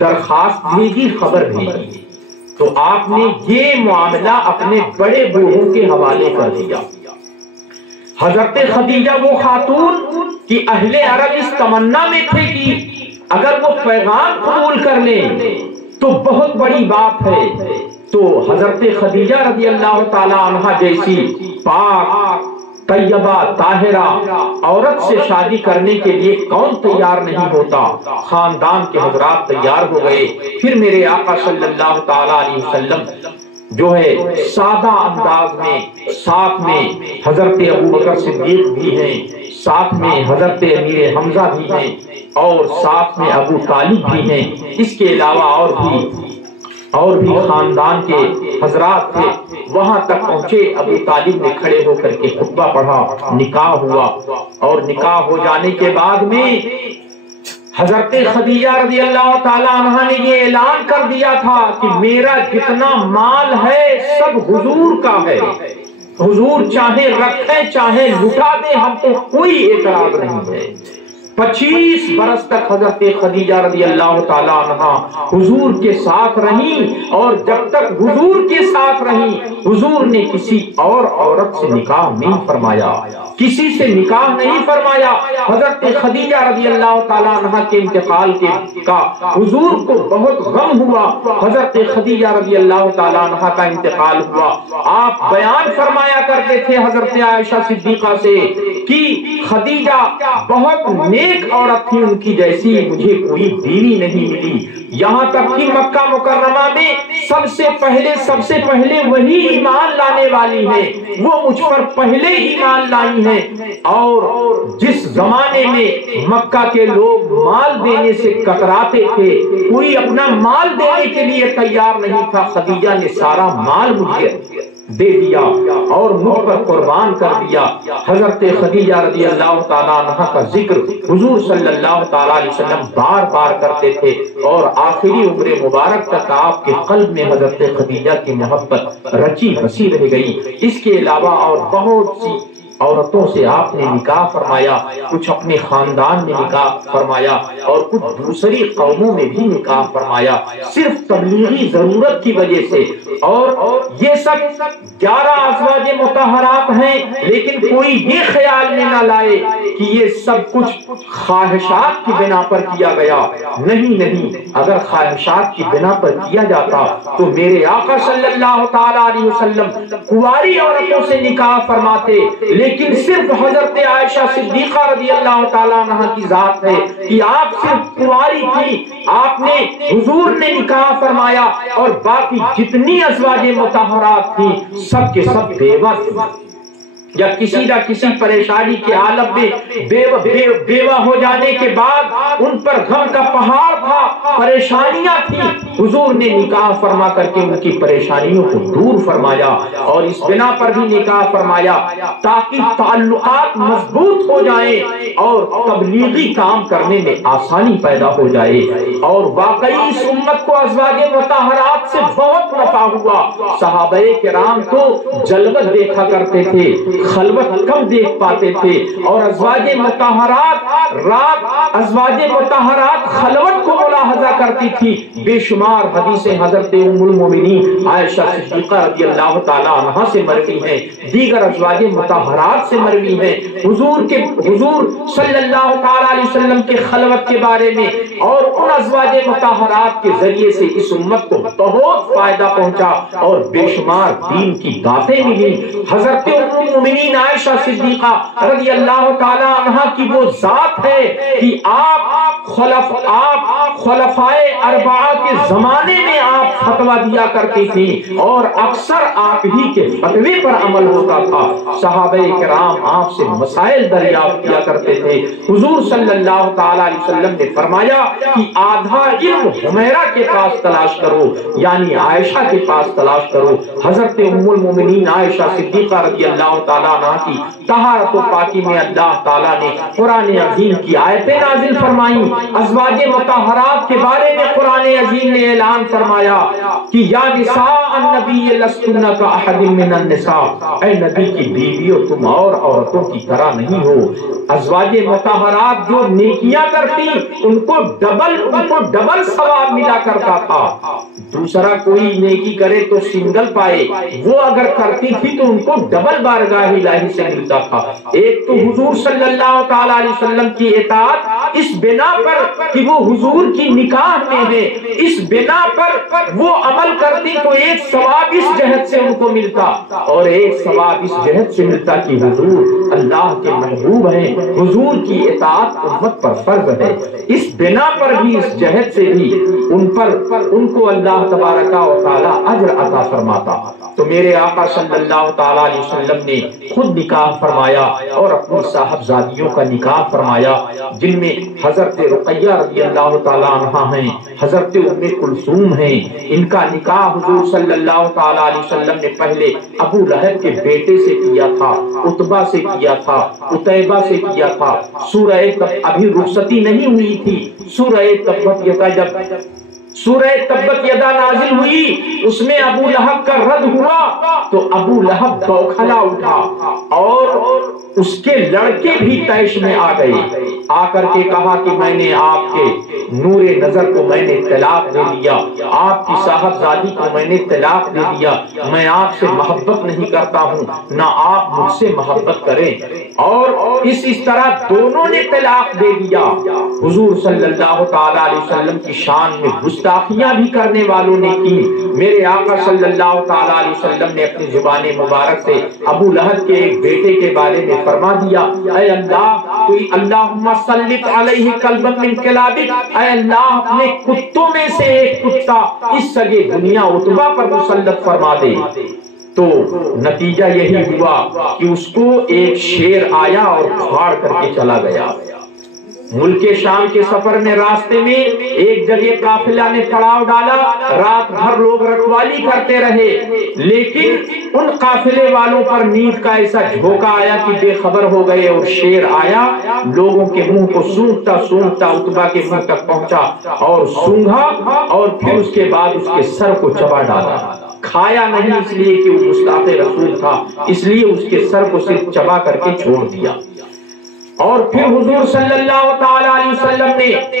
درخواست بھیجی، خبر بھیجی۔ تو آپ نے یہ معاملہ اپنے بڑے بوڑھوں کے حوالے کر دیا۔ حضرت خدیجہ وہ خاتون کہ اہل عرب اس تمنا میں تھے کہ اگر وہ پیغام قبول کر لیں تو بہت بڑی بات ہے۔ تو حضرت خدیجہ رضی اللہ تعالی عنہ جیسی پاک طیبہ طاہرہ عورت سے شادی کرنے کے لیے کون تیار نہیں ہوتا؟ خاندان کے حضرات تیار ہو گئے۔ پھر میرے آقا صلی اللہ تعالی علیہ وسلم جو ہے سادہ انداز میں، ساتھ میں حضرت ابوبکر صدیق بھی ہیں، ساتھ میں حضرت امیر حمزہ بھی ہیں، اور ساتھ میں ابو طالب بھی ہیں، اس کے علاوہ اور بھی اور بھی خاندان کے حضرات تھے، وہاں تک پہنچے۔ ابو طالب نے کھڑے ہو کر کے خطبہ پڑھا، نکاح ہوا، اور نکاح ہو جانے کے بعد میں حضرت خدیجہ رضی اللہ تعالیٰ عنہ نے یہ اعلان کر دیا تھا کہ میرا جتنا مال ہے سب حضور کا ہے، حضور چاہے رکھیں چاہے لٹا دیں، ہم کو کوئی اعتراض نہیں ہے۔ 25 برس تک حضرت خدیجہ رضی اللہ تعالیٰ عنہ حضور کے ساتھ رہیں، اور جب تک حضور کے ساتھ رہیں حضور نے کسی اور عورت سے نکاح نہیں فرمایا، کسی سے نکاح نہیں فرمایا۔ حضرت خدیجہ رضی اللہ تعالیٰ عنہ کے انتقال کا حضور کو بہت غم ہوا۔ حضرت خدیجہ رضی اللہ تعالیٰ عنہ کا انتقال ہوا، آپ بیان فرمایا کرتے تھے حضرت عائشہ صدیقہ سے کہ خدیجہ بہت نیک عورت تھی، ان کی جیسی مجھے کوئی بیوی نہیں ملی۔ یہاں تک کہ مکہ مکرمہ میں سب سے پہلے وہی ایمان لانے والی ہے، وہ مجھ پر پہلے ایمان لائی ہیں۔ اور جس زمانے میں مکہ کے لوگ مال دینے سے کتراتے تھے، کوئی اپنا مال دینے کے لیے تیار نہیں تھا، خدیجہ نے سارا مال مجھے دے دیا اور مجھ پر قربان کر دیا۔ حضرت خدیجہ رضی اللہ تعالیٰ عنہ کا ذکر حضور صلی اللہ تعالیٰ علیہ وسلم بار بار کرتے تھے، اور آخری عمر مبارک تک آپ کے قلب میں حضرت خدیجہ کی محبت رچی بسی رہ گئی۔ اس کے علاوہ اور بہت سی عورتوں سے آپ نے نکاح فرمایا، کچھ اپنے خاندان میں نکاح فرمایا اور کچھ دوسری قوموں میں بھی نکاح فرمایا، صرف تبلیغی ضرورت کی وجہ سے۔ اور یہ سب 11 ازواج مطہرات ہیں، لیکن کوئی یہ خیال میں نہ لائے کہ یہ سب کچھ خواہشات کی بنا پر کیا گیا۔ نہیں، اگر خواہشات کی بنا پر کیا جاتا تو میرے آقا صلی اللہ تعالی علیہ وسلم کنواری عورتوں سے نکاح فرماتے، لیکن صرف حضرت عائشہ صدیقہ رضی اللہ تعالیٰ عنہ کی ذات ہے کہ آپ صرف کنواری تھی، آپ نے حضور نے نکاح فرمایا، اور باقی جتنی ازواج مطہرات تھیں سب کے سب بیوہ تھیں، یا کسی نہ کسی پریشانی کے عالم میں بیوہ ہو جانے کے بعد ان پر غم کا پہاڑ تھا، پریشانیاں تھیں، حضور نے نکاح فرما کر کے ان کی پریشانیوں کو دور فرمایا، اور اس بنا پر بھی نکاح فرمایا تاکہ تعلقات مضبوط ہو جائیں اور تبلیغی کام کرنے میں آسانی پیدا ہو جائے۔ اور واقعی اس امت کو ازواج مطہرات سے بہت نفع ہوا۔ صحابہ کرام تو جلوت دیکھا کرتے تھے، خلوت کم دیکھ پاتے تھے، اور ازواج مطہرات خلوت کو ملاحظہ کرتی تھی۔ بے شمار حدیثیں حضرت ام المومنین عائشہ صدیقہ رضی اللہ تعالی عنہا سے مروی ہیں، دیگر ازواج مطہرات سے مروی ہیں۔ حضور صلی اللہ تعالی علیہ وسلم کے خلوت کے بارے میں اور ان ازواج مطہرات کے ذریعے سے اس امت کو بہت فائدہ پہنچا اور بے شمار دین کی باتیں ملی۔ حضرت ام المومنین عائشہ صدیقہ رضی اللہ تعالی عنہا کی وہ ذات ہے کہ آپ خلفائے اربعہ کے زمانے میں آپ فتویٰ دیا کرتی تھی، اور اکثر آپ ہی کے فتوے پر عمل ہوتا تھا۔ صحابہ کرام آپ سے مسائل دریافت کیا کرتے تھے۔ حضور صلی اللہ تعالی علیہ وسلم نے فرمایا کہ آدھا علم حمیرہ کے پاس تلاش کرو، یعنی عائشہ کے پاس تلاش کرو۔ حضرت ام المومنین عائشہ صدیقہ رضی اللہ تعالیٰ عنہ کی طہارت و پاکی میں اللہ تعالیٰ نے قرآن عظیم کی آیتیں نازل فرمائیں۔ ازواج مطہرات کے بارے میں قرآن عظیم نے اعلان فرمایا کہ یا نساء النبی لستن کاحد من النساء، اے نبی کی بیویوں تم اور عورتوں کی طرح نہیں ہو۔ ازواج مطہرات جو نیکیاں کرتی ان کو ڈبل ثواب ملا کرتا تھا۔ دوسرا کوئی نیکی کرے تو سنگل پائے، وہ اگر کرتی تھی تو ان کو ڈبل بارگاہ الہی سے ملتا تھا۔ ایک تو حضور صلی اللہ تعالی علیہ وسلم کی اطاعت اس بنا پر کہ وہ حضور کی نکاح میں ہے، اس بنا پر وہ عمل کرتی تو ایک ثواب اس جہت سے ان کو ملتا، اور ایک ثواب اس جہت سے ملتا کہ حضور اللہ کے محبوب ہیں، حضور کی اطاعت امت پر فرض ہے۔ اس بنا پر بھی اس جہت سے بھی ان کو اللہ تبارک و تعالی اجر عطا فرماتا۔ تو میرے آقا صلی اللہ تعالی علیہ وسلم نے خود نکاح فرمایا اور اپنی صاحبزادیوں کا نکاح فرمایا، جن میں حضرت رقیہ رضی اللہ تعالی عنہا ہیں، حضرت ام کلثوم ہیں، ان کا نکاح حضور صلی اللہ تعالی علیہ وسلم نے پہلے ابو لہب کے بیٹے سے کیا تھا، عتبہ سے کیا تھا، عتیبہ سے کیا تھا۔ سورہ ابھی رخصتی نہیں ہوئی تھی، سورہ تبت یدا نازل ہوئی، اس میں ابو لہب کا رد ہوا تو ابو لہب بوکھلا اٹھا اور اس کے لڑکے بھی طیش میں آ گئے، آ کر کے کہا کہ میں نے آپ کے نور نظر کو میں نے طلاق دے دیا، آپ کی صاحبزادی کو میں نے طلاق دے دیا، میں آپ سے محبت نہیں کرتا ہوں، نہ آپ مجھ سے محبت کریں۔ اور اس طرح دونوں نے طلاق دے دیا۔ حضور صلی اللہ تعالی علیہ وسلم کی شان میں گستاخیاں بھی کرنے والوں نے کی۔ میرے آقا صلی اللہ تعالی علیہ وسلم نے اپنی زبان مبارک سے ابو لہب کے ایک بیٹے کے بارے میں فرما دیا، اے اللہ کوئی اللہم سلط علیہ کلبا من کلابک، اے اللہ اپنے کتوں میں سے ایک کتا اس سگے دنیا عتبہ پر مسلط فرما دے۔ تو نتیجہ یہی ہوا کہ اس کو ایک شیر آیا اور پھاڑ کر کے چلا گیا۔ ملک شام کے سفر میں راستے میں ایک جگہ قافلہ نے پڑاؤ ڈالا، رات بھر لوگ رکھوالی کرتے رہے، لیکن ان قافلے والوں پر نیند کا ایسا جھونکا آیا کہ بے خبر ہو گئے، اور شیر آیا لوگوں کے منہ کو سونگتا سونگتا عتبہ کے منہ تک پہنچا اور سونگا، اور پھر اس کے بعد اس کے سر کو چبا ڈالا۔ کھایا نہیں اس لیے کہ وہ مصطفیٰ رسول تھا، اس لیے اس کے سر کو صرف چبا کر کے چھوڑ دیا۔ اور پھر حضور صلی اللہ تعالی علیہ وسلم نے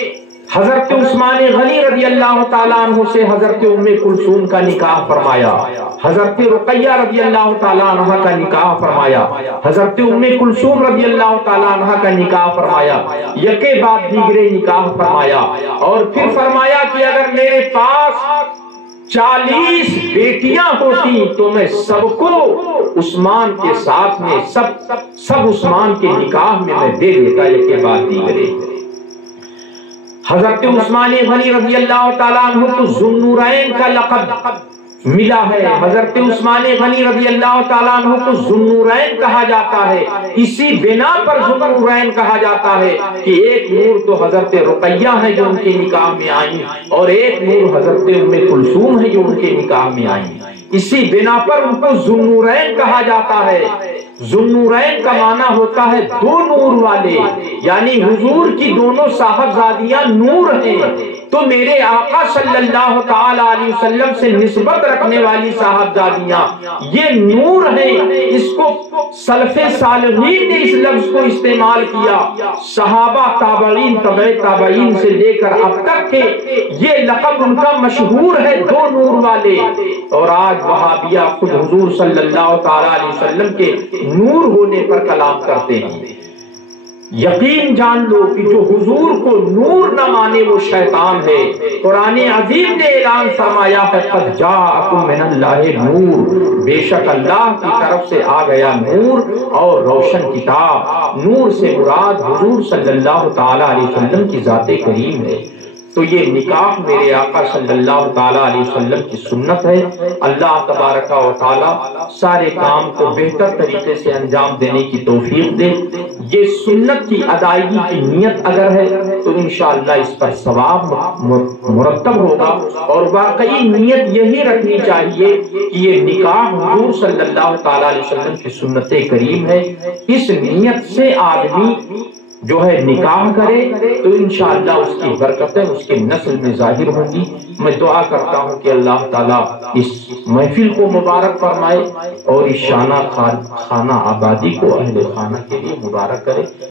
حضرت عثمان غنی رضی اللہ تعالیٰ عنہ سے حضرت ام کلثوم کا نکاح فرمایا، حضرت رقیہ رضی اللہ تعالیٰ عنہ کا نکاح فرمایا، حضرت ام کلثوم رضی اللہ تعالیٰ عنہ کا نکاح فرمایا، یکے بعد دیگرے نکاح فرمایا۔ اور پھر فرمایا کہ اگر میرے پاس 40 بیٹیاں ہوتی تو میں سب کو عثمان کے ساتھ میں سب عثمان کے نکاح میں دے دیتا، یکے بعد دیگرے۔ حضرت عثمان غنی رضی اللہ تعالیٰ عنہ کو ذو النورین کا لقب ملا ہے، حضرت عثمان غنی رضی اللہ تعالیٰ عنہ کو ذو النورین کہا جاتا ہے، اسی بنا پر ذو النورین کہا جاتا ہے کہ ایک نور تو حضرت رقیہ ہے جو ان کے نکاح میں آئیں، اور ایک نور حضرت ام کلثوم ہے جو ان کے نکاح میں آئیں، اسی بنا پر ان کو ذو النورین کہا جاتا ہے۔ ذو النورین کا معنی ہوتا ہے دو نور والے، یعنی حضور کی دونوں صاحبزادیاں نور ہیں، تو میرے آقا صلی اللہ تعالی علیہ وسلم سے نسبت رکھنے والی صاحبزادیاں یہ نور ہیں۔ اس کو سلف صالحین نے اس لفظ کو استعمال کیا، صحابہ تابعین تبع تابعین سے لے کر اب تک کے یہ لقب ان کا مشہور ہے، دو نور والے۔ اور آج وہابیہ خود حضور صلی اللہ تعالی علیہ وسلم کے نور ہونے پر کلام کرتے ہیں۔ یقین جان لو کہ جو حضور کو نور نہ مانے وہ شیطان ہے۔ قرآن عظیم نے اعلان فرمایا ہے قد جاءکم من اللہ نور، بے شک اللہ کی طرف سے آ گیا نور اور روشن کتاب۔ نور سے مراد حضور صلی اللہ تعالی علیہ وسلم کی ذات کریم ہے۔ تو یہ نکاح میرے آقا صلی اللہ تعالیٰ علیہ وسلم کی سنت ہے۔ اللہ تبارک و تعالیٰ سارے کام کو بہتر طریقے سے انجام دینے کی توفیق دے۔ یہ سنت کی ادائیگی کی نیت اگر ہے تو انشاءاللہ اس پر ثواب مرتب ہوگا، اور واقعی نیت یہی رکھنی چاہیے کہ یہ نکاح حضور صلی اللہ تعالیٰ علیہ وسلم کی سنت کریم ہے۔ اس نیت سے آدمی جو ہے نکاح کرے تو انشاءاللہ اس کی برکتیں اس کے نسل میں ظاہر ہوں گی۔ میں دعا کرتا ہوں کہ اللہ تعالیٰ اس محفل کو مبارک فرمائے اور اس شانہ خانہ آبادی کو اہل خانہ کے لیے مبارک کرے۔